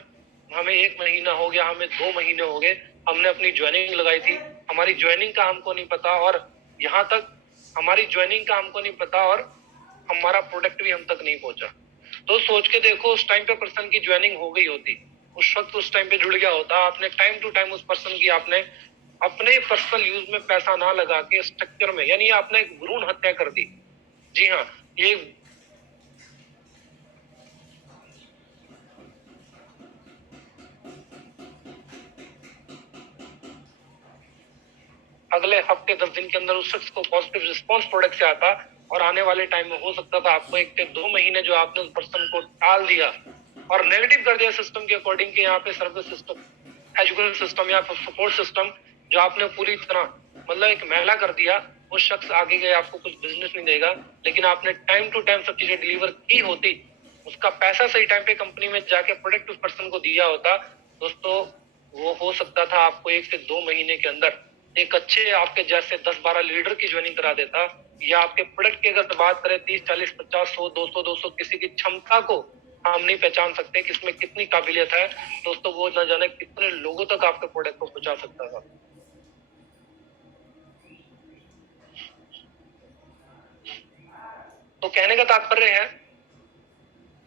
हमें 1 महीना हो गया, हमें 2 महीने हो गए, हमने अपनी ज्वाइनिंग लगाई थी, हमारी ज्वाइनिंग का हमको नहीं पता, और यहाँ तक हमारी ज्वाइनिंग का हमको नहीं पता और हमारा प्रोडक्ट भी हम तक नहीं पहुंचा। तो सोच के देखो, उस टाइम पे पर्सन की ज्वाइनिंग हो गई होती, उस वक्त उस टाइम पे जुड़ गया होता, आपने टाइम टू टाइम उस पर्सन की आपने अपने पर्सनल यूज में पैसा ना लगा के स्ट्रक्चर में, यानी आपने एक भ्रूण हत्या कर दी। जी हाँ, ये अगले हफ्ते 10 दिन के अंदर उस शख्स को पॉजिटिव रिस्पॉन्स प्रोडक्ट से आता, और आने वाले टाइम में हो सकता था आपको 1 से 2 महीने जो आपने उस पर्सन को टाल दिया और नेगेटिव कर दिया सिस्टम के अकॉर्डिंग के यहाँ पे सर्विस सिस्टम, एजुकेशन सिस्टम या सपोर्ट सिस्टम, जो आपने पूरी तरह मतलब एक मैला कर दिया, वो शख्स आगे गए आपको कुछ बिजनेस नहीं देगा। लेकिन आपने टाइम टू टाइम सब चीजें डिलीवर की होती, उसका पैसा सही टाइम पे कंपनी में जाके प्रोडक्ट उस पर्सन को दिया होता, दोस्तों वो हो सकता था आपको 1 से 2 महीने के अंदर एक अच्छे आपके जैसे 10-12 लीडर की ज्वाइनिंग करा देता। या आपके प्रोडक्ट की अगर बात करें 30, 40, 50, 100, 200, किसी की क्षमता को हम नहीं पहचान सकते कि इसमें कितनी काबिलियत है दोस्तों, वो न जाने कितने लोगों तक आपके प्रोडक्ट को पहुंचा सकता था। तो कहने का तात्पर्य है,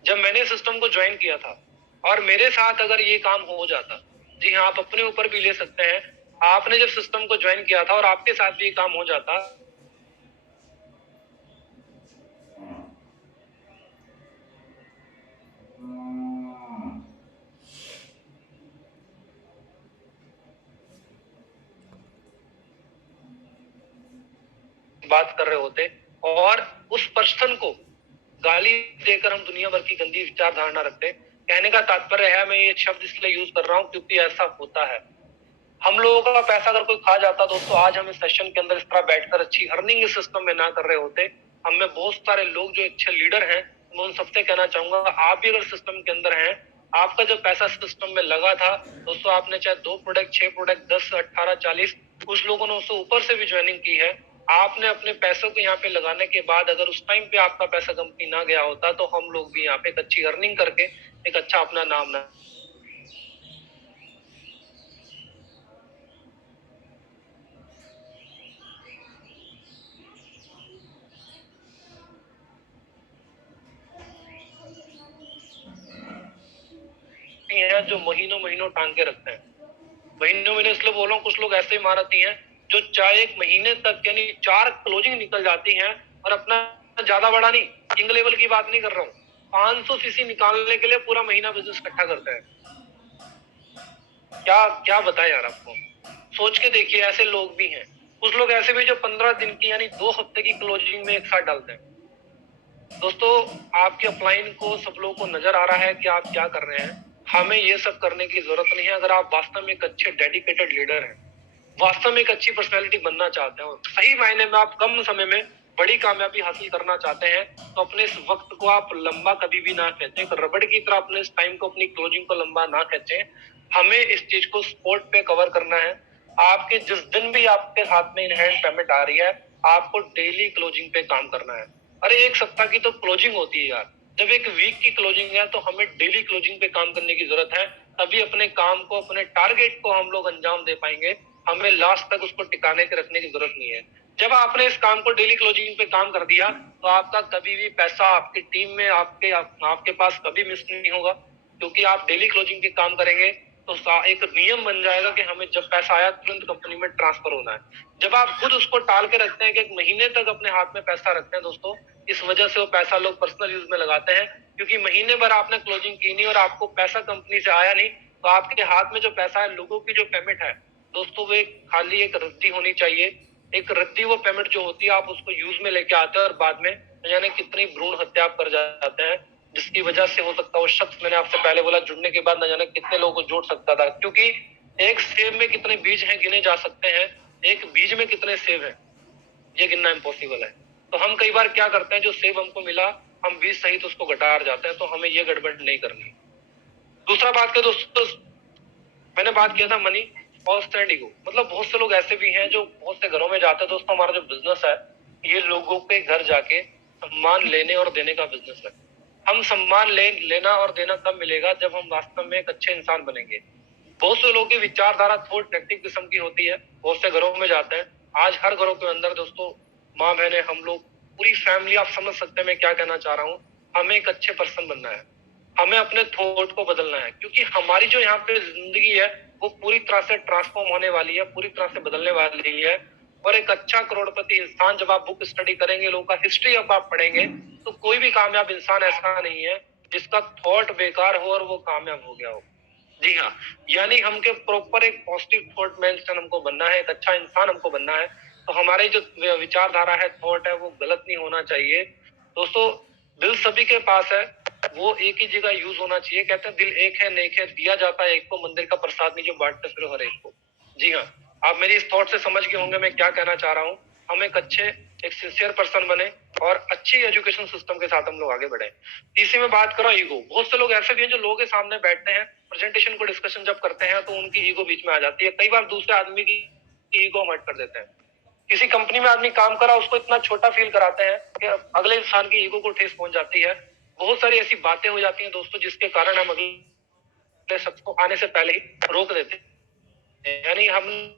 जब मैंने सिस्टम को ज्वाइन किया था और मेरे साथ अगर ये काम हो जाता, जी हाँ, आप अपने ऊपर भी ले सकते हैं, आपने जब सिस्टम को ज्वाइन किया था और आपके साथ भी ये काम हो जाता, बात कर रहे होते और उस पर्सन को गाली देकर हम दुनिया भर की गंदी विचारधारणा रखते। कहने का तात्पर्य है, मैं ये शब्द इसलिए यूज कर रहा हूँ क्योंकि ऐसा होता है। हम लोगों का पैसा अगर कोई खा जाता दोस्तों, आज हम इस सेशन के अंदर इस तरह बैठकर अच्छी अर्निंग इस सिस्टम में ना कर रहे होते। हम में बहुत सारे लोग जो अच्छे लीडर हैं, मैं उन सबसे कहना चाहूंगा, आप भी अगर सिस्टम के अंदर हैं, आपका जब पैसा सिस्टम में लगा था दोस्तों, आपने चाहे 2 प्रोडक्ट, 6 प्रोडक्ट, 10, 18, 40, कुछ लोगों ने उससे ऊपर से भी ज्वाइनिंग की है। आपने अपने पैसों को यहाँ पे लगाने के बाद अगर उस टाइम पे आपका पैसा कंपनी ना गया होता, तो हम लोग भी यहाँ पे एक अच्छी अर्निंग करके एक अच्छा अपना नाम ना है, जो महीनों महीनों टांग के रखते हैं। महीनों महीने इसलिए बोल रहा हूँ, कुछ लोग ऐसे ही मारती हैं जो चाहे 1 महीने तक यानी 4 क्लोजिंग निकल जाती हैं और अपना, ज्यादा बड़ा नहीं, किंग लेवल की बात नहीं कर रहा हूँ, 500 सीसी निकालने के लिए पूरा महीना बिजनेस इकट्ठा करते हैं। क्या क्या बताएं यार आपको, सोच के देखिए, ऐसे लोग भी हैं। कुछ लोग ऐसे भी जो 15 दिन की यानी 2 हफ्ते की क्लोजिंग में एक साथ डालते हैं। दोस्तों, आपके अपलाइन को सब लोगों को नजर आ रहा है कि आप क्या कर रहे हैं। हमें ये सब करने की जरूरत नहीं है। अगर आप वास्तव में एक अच्छे डेडिकेटेड लीडर हैं, वास्तव में एक अच्छी पर्सनैलिटी बनना चाहते हैं और सही मायने में आप कम समय में बड़ी कामयाबी हासिल करना चाहते हैं, तो अपने इस वक्त को आप लंबा कभी भी ना खींचें, रबड़ की तरह अपने इस टाइम को, अपनी क्लोजिंग को लंबा ना खींचें। हमें इस चीज को स्पॉट पे कवर करना है। आपके जिस दिन भी आपके हाथ में इन हैंड पेमेंट आ रही है, आपको डेली क्लोजिंग पे काम करना है। अरे एक सप्ताह की तो क्लोजिंग होती है यार, जब एक वीक की क्लोजिंग है तो हमें डेली क्लोजिंग पे काम करने की जरूरत है। तभी अपने काम को, अपने टारगेट को हम लोग अंजाम दे पाएंगे। हमें लास्ट तक उसको टिकाने के रखने की जरूरत नहीं है। जब आपने इस काम को डेली क्लोजिंग पे काम कर दिया तो आपका कभी भी पैसा आपकी टीम में आपके पास कभी मिस नहीं होगा, क्योंकि आप डेली क्लोजिंग के काम करेंगे तो एक नियम बन जाएगा कि हमें जब पैसा आया तुरंत कंपनी में ट्रांसफर होना है। जब आप खुद उसको टाल के रखते हैं कि एक महीने तक अपने हाथ में पैसा रखते हैं दोस्तों, इस वजह से वो पैसा लोग पर्सनल यूज में लगाते हैं, क्योंकि महीने भर आपने क्लोजिंग की नहीं और आपको पैसा कंपनी से आया नहीं, तो आपके हाथ में जो पैसा है, लोगों की जो पेमेंट है दोस्तों, वो खाली एक रद्दी होनी चाहिए। एक रद्दी वो पेमेंट जो होती है, आप उसको यूज में लेके आते हैं और बाद में न जाने कितनी भ्रूण हत्या आप कर जाते हैं, जिसकी वजह से हो सकता है वो शख्स, मैंने आपसे पहले बोला, जुड़ने के बाद न जाने कितने लोगों को जोड़ सकता था, क्योंकि एक सेब में कितने बीज हैं गिने जा सकते हैं, एक बीज में कितने सेब हैं ये गिनना इम्पॉसिबल है। तो हम कई बार क्या करते हैं, जो सेब हमको मिला हम बीज सहित उसको घटार जाते हैं, तो हमें ये गड़बड़ नहीं करनी। दूसरा बात का दोस्तों, मैंने बात किया था मनी कॉस्ट एंड ईगो, मतलब बहुत से लोग ऐसे भी हैं जो बहुत से घरों में जाते हैं दोस्तों। हमारा जो बिजनेस है ये लोगों के घर जाके सम्मान लेने और देने का बिजनेस है। हम सम्मान लेना और देना तब मिलेगा जब हम वास्तव में एक अच्छे इंसान बनेंगे। बहुत से लोगों की विचारधारा थोड़ी नेगेटिव किस्म की होती है, बहुत से घरों में जाते हैं। आज हर घरों के अंदर दोस्तों, माँ बहने, हम लोग, पूरी फैमिली, आप समझ सकते हैं मैं क्या कहना चाह रहा हूँ। हमें एक अच्छे पर्सन बनना है, हमें अपने थॉट को बदलना है, क्योंकि हमारी जो यहाँ पे जिंदगी है वो पूरी तरह से ट्रांसफॉर्म होने वाली है, पूरी तरह से बदलने वाली है। और एक अच्छा करोड़पति इंसान, जब आप बुक स्टडी करेंगे, लोगों का हिस्ट्री अब आप पढ़ेंगे, तो कोई भी कामयाब इंसान ऐसा नहीं है जिसका थॉट बेकार हो और वो कामयाब हो गया हो। जी हाँ, यानी हमके प्रॉपर एक पॉजिटिव थॉट मैन हमको बनना है, एक अच्छा इंसान हमको बनना है। तो हमारी जो विचारधारा है, थॉट है, वो गलत नहीं होना चाहिए दोस्तों। दिल सभी के पास है, वो एक ही जगह यूज होना चाहिए। कहते हैं दिल एक है, नेक है, दिया जाता है एक को, मंदिर का प्रसाद नहीं जो बांटते फिर हर एक को। जी हाँ, आप मेरी इस थॉट से समझ गए होंगे मैं क्या कहना चाह रहा हूँ। हम एक अच्छे, एक सिंसियर पर्सन बने और अच्छी एजुकेशन सिस्टम के साथ हम लोग आगे बढ़े। तीसरी में बात करो ईगो, बहुत से लोग ऐसे भी हैं जो लोगों के सामने बैठते हैं, प्रेजेंटेशन को डिस्कशन जब करते हैं तो उनकी ईगो बीच में आ जाती है। कई बार दूसरे आदमी की ईगो हर्ट कर देते हैं। किसी कंपनी में आदमी काम करा, उसको इतना छोटा फील कराते हैं कि अगले इंसान की ईगो को ठेस पहुंच जाती है। बहुत सारी ऐसी बातें हो जाती हैं दोस्तों, जिसके कारण हम अगले शख्स को आने से पहले ही रोक देते हैं। यानी हम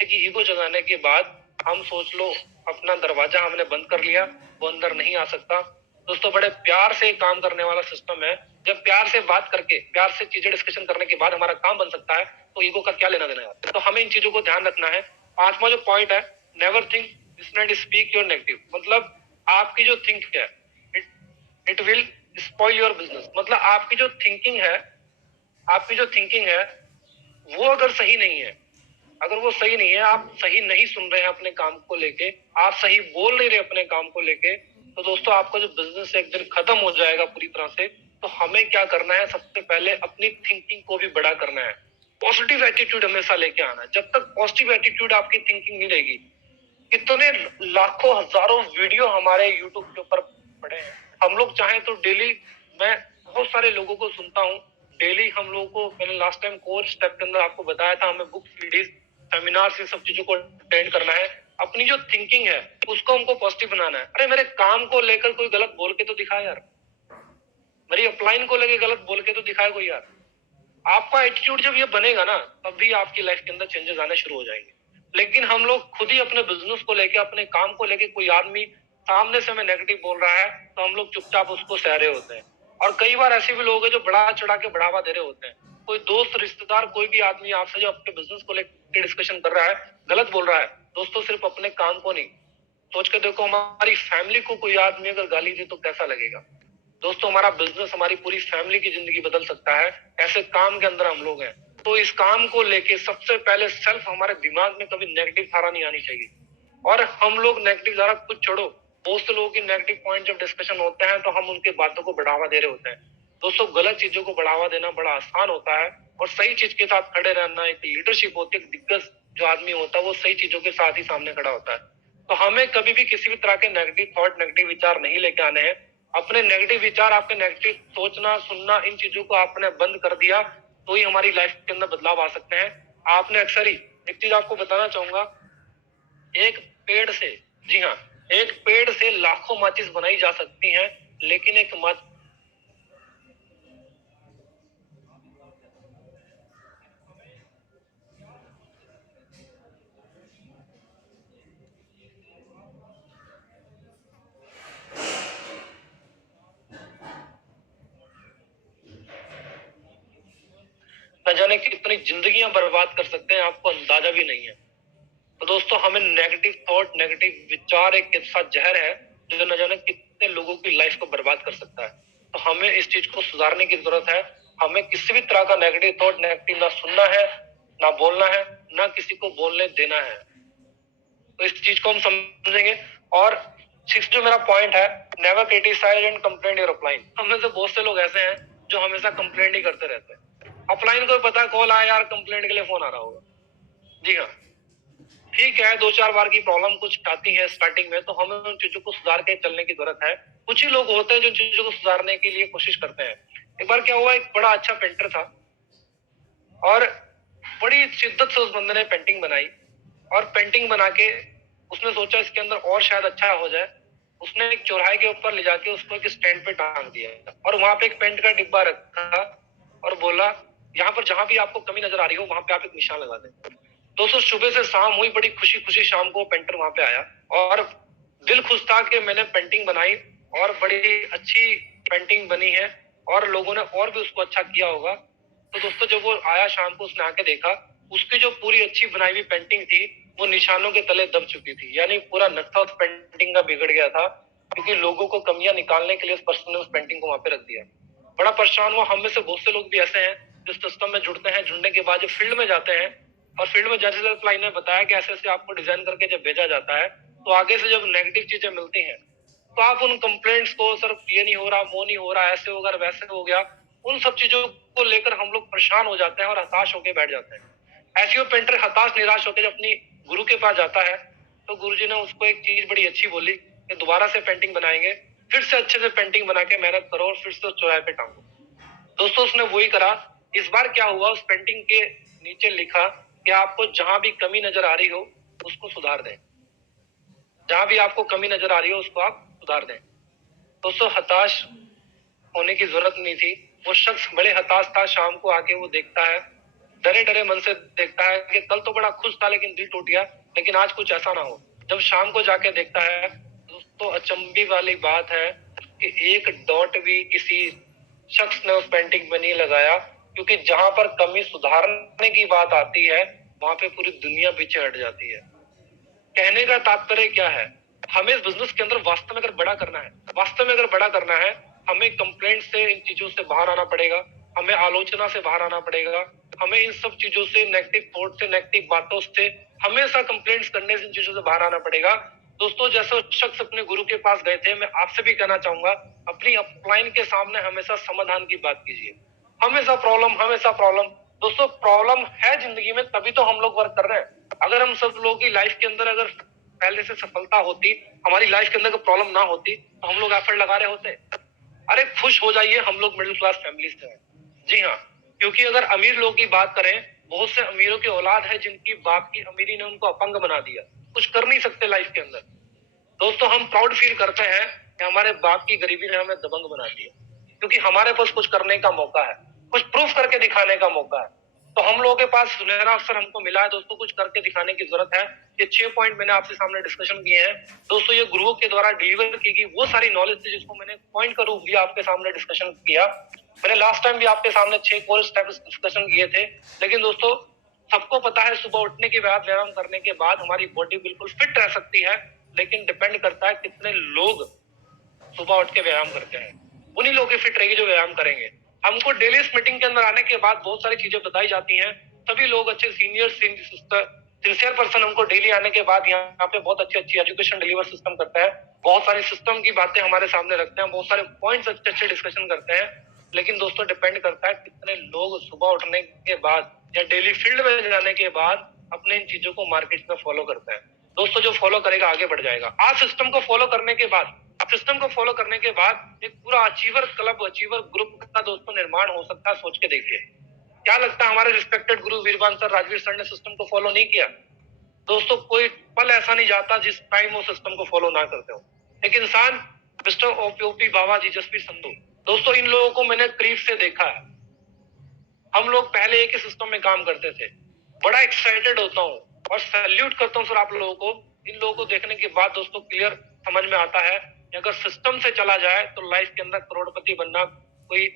की ईगो जगाने के बाद हम सोच लो अपना दरवाजा हमने बंद कर लिया, वो अंदर नहीं आ सकता। दोस्तों बड़े प्यार से काम करने वाला सिस्टम है। जब प्यार से बात करके, प्यार से चीजें डिस्कशन करने के बाद हमारा काम बन सकता है, तो ईगो का क्या लेना देना है। तो हमें इन चीजों को ध्यान रखना है। पांचवा जो पॉइंट है, never think this not speak your negative, मतलब आपकी जो थिंक है it will spoil your business. मतलब आपकी जो थिंकिंग है वो अगर सही नहीं है, अगर वो सही नहीं है, आप सही नहीं सुन रहे हैं अपने काम को लेके, आप सही बोल नहीं रहे अपने काम को लेके, तो दोस्तों आपका जो बिजनेस एक दिन खत्म हो जाएगा पूरी तरह से। तो हमें क्या करना है, सबसे पहले अपनी थिंकिंग को भी बड़ा करना है। पॉजिटिव एटीट्यूड हमेशा लेके आना है। जब तक पॉजिटिव एटीट्यूड आपकी थिंकिंग नहीं रहेगी, कितने लाखों हजारों वीडियो हमारे यूट्यूब के ऊपर पड़े हैं। हम लोग चाहें तो डेली, मैं बहुत सारे लोगों को सुनता हूँ डेली। हम लोगों को, मैंने लास्ट टाइम कोर स्टेप के अंदर आपको बताया था, हमें बुक सीरीज, सेमिनार, इन सब चीजों को अटेंड करना है। अपनी जो थिंकिंग है उसको हमको पॉजिटिव बनाना है। अरे मेरे काम को लेकर कोई गलत बोल के तो दिखाए यार, मेरी अपलाइन को लेकर गलत बोल के तो दिखाए कोई यार। आपका एटीट्यूड जब ये बनेगा ना, तब भी आपकी लाइफ के अंदर चेंजेस आने शुरू हो जाएंगे। लेकिन हम लोग खुद ही अपने बिजनेस को लेके, अपने काम को लेके, कोई आदमी सामने से हमें नेगेटिव बोल रहा है तो हम लोग चुपचाप उसको सह रहे होते हैं। और कई बार ऐसे भी लोग हैं जो बढ़ा चढ़ा के बढ़ावा दे रहे होते हैं। कोई दोस्त, रिश्तेदार, कोई भी आदमी आपसे जो अपने बिजनेस को लेकर डिस्कशन कर रहा है, गलत बोल रहा है, दोस्तों सिर्फ अपने काम को नहीं, सोच के देखो हमारी फैमिली को कोई आदमी अगर गाली दे तो कैसा लगेगा। दोस्तों हमारा बिजनेस हमारी पूरी फैमिली की जिंदगी बदल सकता है। ऐसे काम के अंदर हम लोग हैं, तो इस काम को लेके सबसे पहले सेल्फ, हमारे दिमाग में कभी नेगेटिव धारा नहीं आनी चाहिए। और हम लोग नेगेटिव धारा कुछ छोड़ो, बहुत से लोगों की नेगेटिव पॉइंट जब डिस्कशन होते हैं तो हम उनके बातों को बढ़ावा दे रहे होते हैं। दोस्तों गलत चीजों को बढ़ावा देना बड़ा आसान होता है, और सही चीज के साथ खड़े रहना एक लीडरशिप होती है। एक दिग्गज जो आदमी होता है वो सही चीजों के साथ ही सामने खड़ा होता है। तो हमें कभी भी किसी भी तरह के नेगेटिव थॉट, नेगेटिव विचार नहीं लेके आने हैं। अपने नेगेटिव विचार, आपके नेगेटिव सोचना, सुनना, इन चीजों को आपने बंद कर दिया तो ही हमारी लाइफ के अंदर बदलाव आ सकते हैं। आपने अक्सर ही एक चीज आपको बताना चाहूंगा, एक पेड़ से, जी हाँ, एक पेड़ से लाखों माचिस बनाई जा सकती हैं, लेकिन एक न जाने कितनी जिंदगियां बर्बाद कर सकते हैं, आपको अंदाजा भी नहीं है। तो दोस्तों, हमें नेगेटिव थॉट, नेगेटिव विचार एक ऐसा जहर है जो न जाने कितने लोगों की लाइफ को बर्बाद कर सकता है। तो हमें इस चीज को सुधारने की जरूरत है। हमें किसी भी तरह का नेगेटिव थॉट, नेगेटिव ना सुनना है, ना बोलना है, ना किसी को बोलने देना है। तो इस चीज को हम समझेंगे। और सिक्स जो मेरा पॉइंट है, never criticize and complain your upline. हम में से बहुत से लोग ऐसे हैं जो हमेशा कंप्लेंट ही करते रहते हैं। अपलाइन को पता है कॉल आया यार, कंप्लेंट के लिए फोन आ रहा होगा। जी हाँ, ठीक है, 2-4 बार की प्रॉब्लम कुछ आती है स्टार्टिंग में, तो हमें उन चीजों को सुधार के चलने की जरूरत है। कुछ ही लोग होते हैं जो इन चीजों को सुधारने के लिए कोशिश करते हैं। एक बार क्या हुआ, एक बड़ा अच्छा पेंटर था और बड़ी शिद्दत से उस बंदे ने पेंटिंग बनाई, और पेंटिंग बना के उसने सोचा इसके अंदर और शायद अच्छा हो जाए। उसने एक चौराहे के ऊपर ले जाके उसको एक स्टैंड पे टांग दिया, और वहां पे एक पेंट का डिब्बा रखा और बोला, यहाँ पर जहां भी आपको कमी नजर आ रही हो वहां पे आप एक निशान लगा दें। दोस्तों, सुबह से शाम हुई, बड़ी खुशी खुशी शाम को पेंटर वहां पे आया और दिल खुश था कि मैंने पेंटिंग बनाई और बड़ी अच्छी पेंटिंग बनी है, और लोगों ने और भी उसको अच्छा किया होगा। तो दोस्तों, जब वो आया शाम को, उसने आके देखा, उसकी जो पूरी अच्छी बनाई हुई पेंटिंग थी वो निशानों के तले दब चुकी थी। यानी पूरा नक्शा उस पेंटिंग का बिगड़ गया था, क्योंकि लोगों को कमियां निकालने के लिए उस पर्सन ने उस पेंटिंग को वहां पे रख दिया। बड़ा परेशान हुआ। हम में से बहुत से लोग भी ऐसे हैं जो सिस्टम में जुड़ते हैं, जुड़ने के बाद जो फील्ड में जाते हैं, और फील्ड में जैसे जैसे क्लाइंट ने बताया कि ऐसे ऐसे आपको डिजाइन करके जब भेजा जाता है, तो आगे से जब नेगेटिव चीजें मिलती हैं, तो आप उन कंप्लेंट्स को, सर ये नहीं हो रहा, वो नहीं हो रहा, ऐसे हो गया, वैसे हो गया, उन सब चीजों को लेकर हम लोग परेशान हो जाते हैं और हताश होकर बैठ जाते हैं। ऐसे वो पेंटर हताश निराश होकर जब अपनी गुरु के पास जाता है, तो गुरु जी ने उसको एक चीज बड़ी अच्छी बोली कि दोबारा से पेंटिंग बनाएंगे, फिर से अच्छे से पेंटिंग बना के मेहनत करो और फिर से उस चौराहे पे टांगो। दोस्तों, उसने वही करा। इस बार क्या हुआ, उस पेंटिंग के नीचे लिखा कि आपको जहां भी कमी नजर आ रही हो उसको सुधार दें। जहां भी आपको कमी नजर आ रही हो उसको आप सुधार दें। दोस्तों, हताश होने की जरूरत नहीं थी। वो शख्स बड़े हताश था। शाम को आके वो देखता है, डरे डरे मन से देखता है कि कल तो बड़ा खुश था लेकिन दिल टूट गया, लेकिन आज कुछ ऐसा ना हो। जब शाम को जाके देखता है, दोस्तों, अचंभे वाली बात है कि एक डॉट भी किसी शख्स ने उस पेंटिंग में नहीं लगाया, क्योंकि जहां पर कमी सुधारने की बात आती है वहां पे पूरी दुनिया पीछे हट जाती है। कहने का तात्पर्य क्या है, हमें इस बिजनेस के अंदर वास्तव में अगर बड़ा करना है, वास्तव में अगर बड़ा करना है, हमें कंप्लेंट से, इन चीजों से बाहर आना पड़ेगा, हमें आलोचना से बाहर आना पड़ेगा, हमें इन सब चीजों से, नेगेटिव थॉट से, नेगेटिव बातों से, हमेशा कंप्लेंट्स करने से, इन चीजों से बाहर आना पड़ेगा। दोस्तों, जैसे शख्स अपने गुरु के पास गए थे, मैं आपसे भी कहना चाहूंगा, अपनी अपलाइन के सामने हमेशा समाधान की बात कीजिए। हमेशा प्रॉब्लम, हमेशा प्रॉब्लम। दोस्तों, प्रॉब्लम है जिंदगी में, तभी तो हम लोग वर्क कर रहे हैं। अगर हम सब लोगों की लाइफ के अंदर अगर पहले से सफलता होती, हमारी लाइफ के अंदर प्रॉब्लम ना होती, तो हम लोग एफर्ट लगा रहे होते। अरे खुश हो जाइए, हम लोग मिडिल क्लास फैमिली से हैं। जी हाँ, क्योंकि अगर अमीर लोगों की बात करें, बहुत से अमीरों की औलाद है जिनकी बाप की अमीरी ने उनको अपंग बना दिया, कुछ कर नहीं सकते लाइफ के अंदर। दोस्तों, हम प्राउड फील करते हैं कि हमारे बाप की गरीबी ने हमें दबंग बना दिया, क्योंकि हमारे पास कुछ करने का मौका है, कुछ प्रूफ करके दिखाने का मौका है। तो हम लोगों के पास सुनहरा अवसर हमको मिला है दोस्तों, कुछ करके दिखाने की जरूरत है। ये 6 पॉइंट मैंने आपसे सामने डिस्कशन किए हैं दोस्तों। ये गुरुओं के द्वारा डिलीवर की गई वो सारी नॉलेज थी जिसको मैंने पॉइंट का रूप दिया, आपके सामने डिस्कशन किया। मैंने लास्ट टाइम भी आपके सामने 6 कोर स्टेप्स डिस्कशन किए थे। लेकिन दोस्तों, सबको पता है सुबह उठने के बाद, व्यायाम करने के बाद हमारी बॉडी बिल्कुल फिट रह सकती है, लेकिन डिपेंड करता है कितने लोग सुबह उठ के व्यायाम करते हैं। उन्हीं लोग की फिट रहेगी जो व्यायाम करेंगे। हमको डेली इस मीटिंग के अंदर आने के बाद बहुत सारी चीजें बताई जाती हैं। सभी लोग अच्छे सीनियर सिंसियर पर्सन हमको डेली आने के बाद यहाँ पे बहुत अच्छी अच्छी एजुकेशन डिलीवर सिस्टम करता है, बहुत सारी सिस्टम की बातें हमारे सामने रखते हैं, बहुत सारे पॉइंट्स अच्छे अच्छे डिस्कशन करते हैं। लेकिन दोस्तों, डिपेंड करता है कितने लोग सुबह उठने के बाद या डेली फील्ड में जाने के बाद अपने इन चीजों को मार्केट में फॉलो करते हैं। दोस्तों, जो फॉलो करेगा आगे बढ़ जाएगा। आज सिस्टम को फॉलो करने के बाद, सिस्टम को फॉलो करने के बाद एक पूरा अचीवर क्लब, अचीवर ग्रुप का दोस्तों निर्माण हो सकता है। सोच के देखिए, क्या लगता है हमारे रिस्पेक्टेड गुरु वीरवान सर, राजवीर सर ने सिस्टम को फॉलो नहीं किया? दोस्तों कोई पल ऐसा नहीं जाता जिस टाइम वो सिस्टम को फॉलो ना करते हो। एक इंसान मिस्टर ओपी बाबा जी, जसवीर संधू, दोस्तों इन लोगों को मैंने करीब से देखा है। हम लोग पहले एक ही सिस्टम में काम करते थे। बड़ा एक्साइटेड होता हूँ और सैल्यूट करता हूँ सर आप लोगों को। इन लोगों को देखने के बाद दोस्तों क्लियर समझ में आता है कि अगर सिस्टम से चला जाए तो लाइफ के अंदर करोड़पति बनना कोई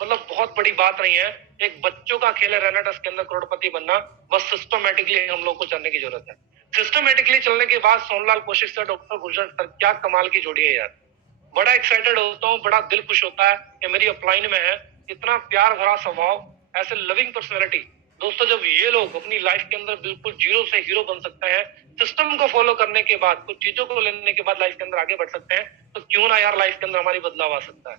मतलब बहुत बड़ी बात नहीं है। एक बच्चों का खेल है रेनाटस के अंदर करोड़पति बनना। बस सिस्टमेटिकली हम लोग को चलने की जरूरत है। सिस्टमेटिकली चलने के बाद Sonlal Kaushik sir, doctor Gurjar sir, क्या कमाल की जोड़ी है यार। बड़ा एक्साइटेड होता हूँ, बड़ा दिल खुश होता है कि मेरी अपलाइन में है। इतना प्यार भरा स्वभाव, ऐसे लविंग पर्सनैलिटी। दोस्तों जब ये लोग अपनी लाइफ के अंदर बिल्कुल जीरो से हीरो बन सकते हैं, सिस्टम को फॉलो करने के बाद, कुछ चीजों को लेने के बाद लाइफ के अंदर आगे बढ़ सकते हैं, तो क्यों ना यार लाइफ के अंदर हमारी बदलाव आ सकता है।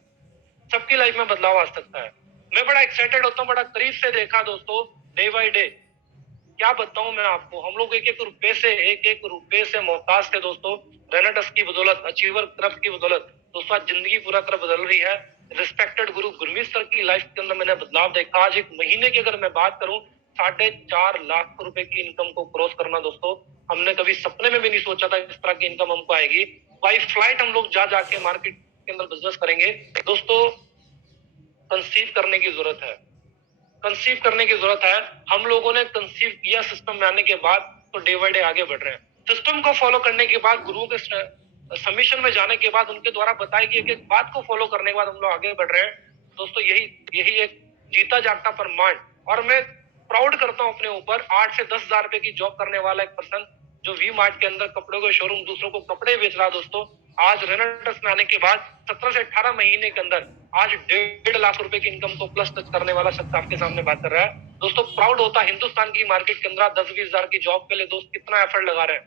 सबकी लाइफ में बदलाव आ सकता है। मैं बड़ा एक्साइटेड होता हूँ, बड़ा करीब से देखा दोस्तों, डे बाई डे। क्या बताऊं मैं आपको, हम लोग एक एक रुपए से मोहताज थे दोस्तों। रेनेटस की बदौलत, अचीवर क्लब की बदौलत दोस्तों आज जिंदगी पूरा तरह बदल रही है। रिस्पेक्टेड गुरु गुरमीत सर की लाइफ के अंदर मैंने बदलाव देखा। आज एक महीने की अगर मैं बात करूं, 4.5 लाख रुपए की इनकम को क्रॉस करना दोस्तों, हमने कभी सपने में भी नहीं सोचा था इस तरह की इनकम हमको आएगी। बाई फ्लाइट हम लोग जाके मार्केट के अंदर बिजनेस करेंगे दोस्तों। कंसीव करने की जरूरत है, कंसीव करने की जरूरत है। हम लोगों ने कंसीव किया सिस्टम में आने के बाद, तो डे बाय डे आगे बढ़ रहे हैं। सिस्टम को फॉलो करने के बाद, गुरुओं के सबमिशन में जाने के बाद, उनके द्वारा बताई गई एक बात को फॉलो करने के बाद हम लोग आगे बढ़ रहे हैं दोस्तों। यही एक जीता जागता प्रमाण। और मैं प्राउड करता हूं अपने ऊपर, 8 से 10 हजार रुपए की जॉब करने वाला एक पर्सन जो वी मार्ट के अंदर कपड़ों के शोरूम, दूसरों को कपड़े बेच रहा दोस्तों, आज रेनेटस में आने के बाद 17 से 18 महीने के अंदर आज 1.5 लाख रुपए की इनकम को प्लस टच करने वाला शख्स आपके सामने बात कर रहा है दोस्तों। प्राउड होता है हिंदुस्तान की मार्केट के अंदर 10-20 हजार की जॉब के लिए दोस्त कितना एफर्ट लगा रहे हैं,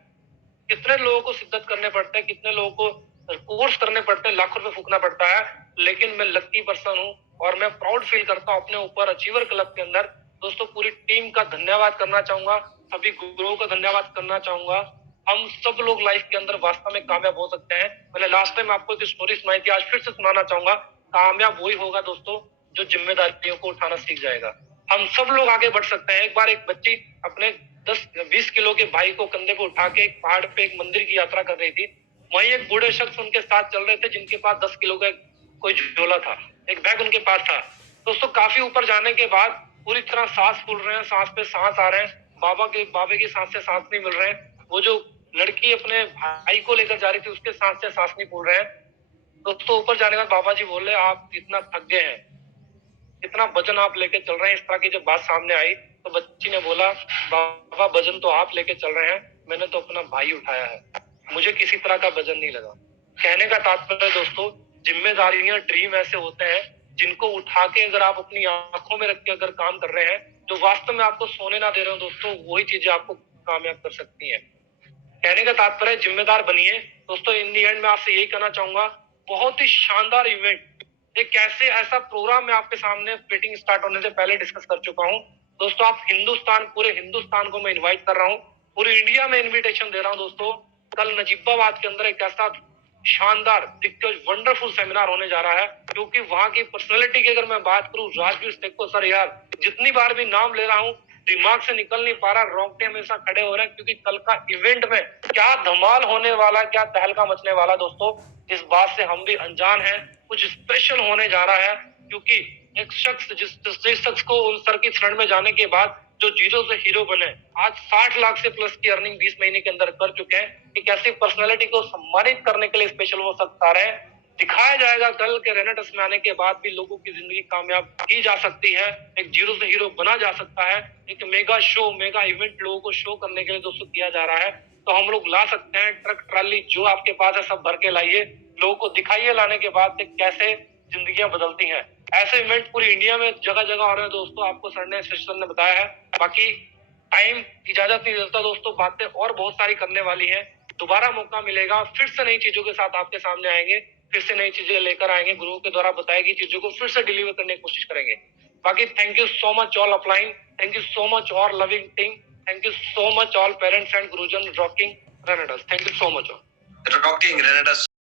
कितने लोगों को शिद्दत करने पड़ते हैं, कितने लोगों को कोर्स करने पड़ते हैं, लाखों रुपए फूकना पड़ता है। लेकिन मैं लकी पर्सन हूँ और मैं प्राउड फील करता हूँ अपने ऊपर। अचीवर क्लब के अंदर दोस्तों पूरी टीम का धन्यवाद करना चाहूंगा, सभी गुरुओं का धन्यवाद करना चाहूंगा। हम सब लोग लाइफ के अंदर वास्तव में कामयाब हो सकते हैं। मैंने लास्ट टाइम आपको एक स्टोरी सुनाई थी, आज फिर से सुनाना चाहूंगा। कामयाब वही होगा दोस्तों जो जिम्मेदारियों को उठाना सीख जाएगा। हम सब लोग आगे बढ़ सकते हैं। एक बार एक बच्ची अपने 10-20 किलो के भाई को कंधे पे उठा के एक पहाड़ पे एक मंदिर की यात्रा कर रही थी। वहीं एक बूढ़े शख्स उनके साथ चल रहे थे जिनके पास 10 किलो का कोई झोला था, एक बैग उनके पास था। दोस्तों काफी ऊपर जाने के बाद पूरी तरह सांस फूल रहे हैं, सांस पे सांस आ रहे हैं, बाबे की सांस से सांस नहीं मिल रहे हैं। वो जो लड़की अपने भाई को लेकर जा रही थी उसके सांस से सांस नहीं फूल रहे हैं। दोस्तों ऊपर जाने के बाद बाबा जी बोले आप इतना थक गए हैं, इतना वजन आप लेके चल रहे हैं। इस तरह की जब बात सामने आई तो बच्ची ने बोला बाबा वजन तो आप लेके चल रहे हैं, मैंने तो अपना भाई उठाया है, मुझे किसी तरह का वजन नहीं लगा। कहने का तात्पर्य दोस्तों, जिम्मेदारियां, ड्रीम ऐसे होते हैं जिनको उठा के अगर आप अपनी आंखों में रख के अगर काम कर रहे हैं, जो वास्तव में आपको सोने ना दे रहे हो दोस्तों, वही चीजें आपको कामयाब कर सकती है। कहने का तात्पर्य जिम्मेदार बनिए दोस्तों। इन दी एंड में आपसे यही कहना चाहूंगा, बहुत ही शानदार इवेंट, एक ऐसा प्रोग्राम मैं आपके सामने मीटिंग स्टार्ट होने से पहले डिस्कस कर चुका हूं दोस्तों। आप पूरे हिंदुस्तान को मैं इनवाइट कर रहा हूं, पूरी इंडिया में इनविटेशन दे रहा हूं दोस्तों। कल नजीबाबाद के अंदर एक ऐसा शानदार, दिग्गज, वंडरफुल सेमिनार होने जा रहा है, क्योंकि वहां की पर्सनैलिटी की अगर मैं बात करूं, राजवीर सेक्को सर, यार जितनी बार भी नाम ले रहा हूं दिमाग से निकल नहीं पा रहा, रोंगटे हमेशा खड़े हो रहे हैं, क्योंकि कल का इवेंट में क्या धमाल होने वाला, क्या तहलका मचने वाला दोस्तों, इस बात से हम भी अनजान हैं। कुछ स्पेशल होने जा रहा है, क्योंकि एक शख्स जिस शख्स को उन सर की शरण में जाने के बाद जो जीरो से हीरो बने, आज 60 लाख से प्लस की अर्निंग 20 महीने के अंदर कर चुके हैं। एक ऐसी पर्सनैलिटी को सम्मानित करने के लिए स्पेशल वो शख्स आ रहे हैं। दिखाया जाएगा कल के रेनेटस में आने के बाद भी लोगों की जिंदगी कामयाब की जा सकती है, एक जीरो से हीरो बना जा सकता है। एक मेगा शो, मेगा इवेंट लोगों को शो करने के लिए दोस्तों किया जा रहा है, तो हम लोग ला सकते हैं। ट्रक ट्राली जो आपके पास है सब भर के लाइए, लोगों को दिखाइए लाने के बाद कैसे जिंदगियां बदलती हैं। ऐसे इवेंट पूरी इंडिया में जगह जगह हो रहे हैं दोस्तों, आपको सर ने बताया है। बाकी टाइम इजाजत नहीं देता दोस्तों, बातें और बहुत सारी करने वाली हैं। दोबारा मौका मिलेगा, फिर से नई चीजों के साथ आपके सामने आएंगे, फिर से नई चीजें लेकर आएंगे, गुरुओं के द्वारा बताई गई चीजों को फिर से डिलीवर करने की कोशिश करेंगे। बाकी thank you so much all upline, thank you so much all loving team, thank you so much all parents and गुरुजन rocking Renatus, thank you so much all Rocking Renatus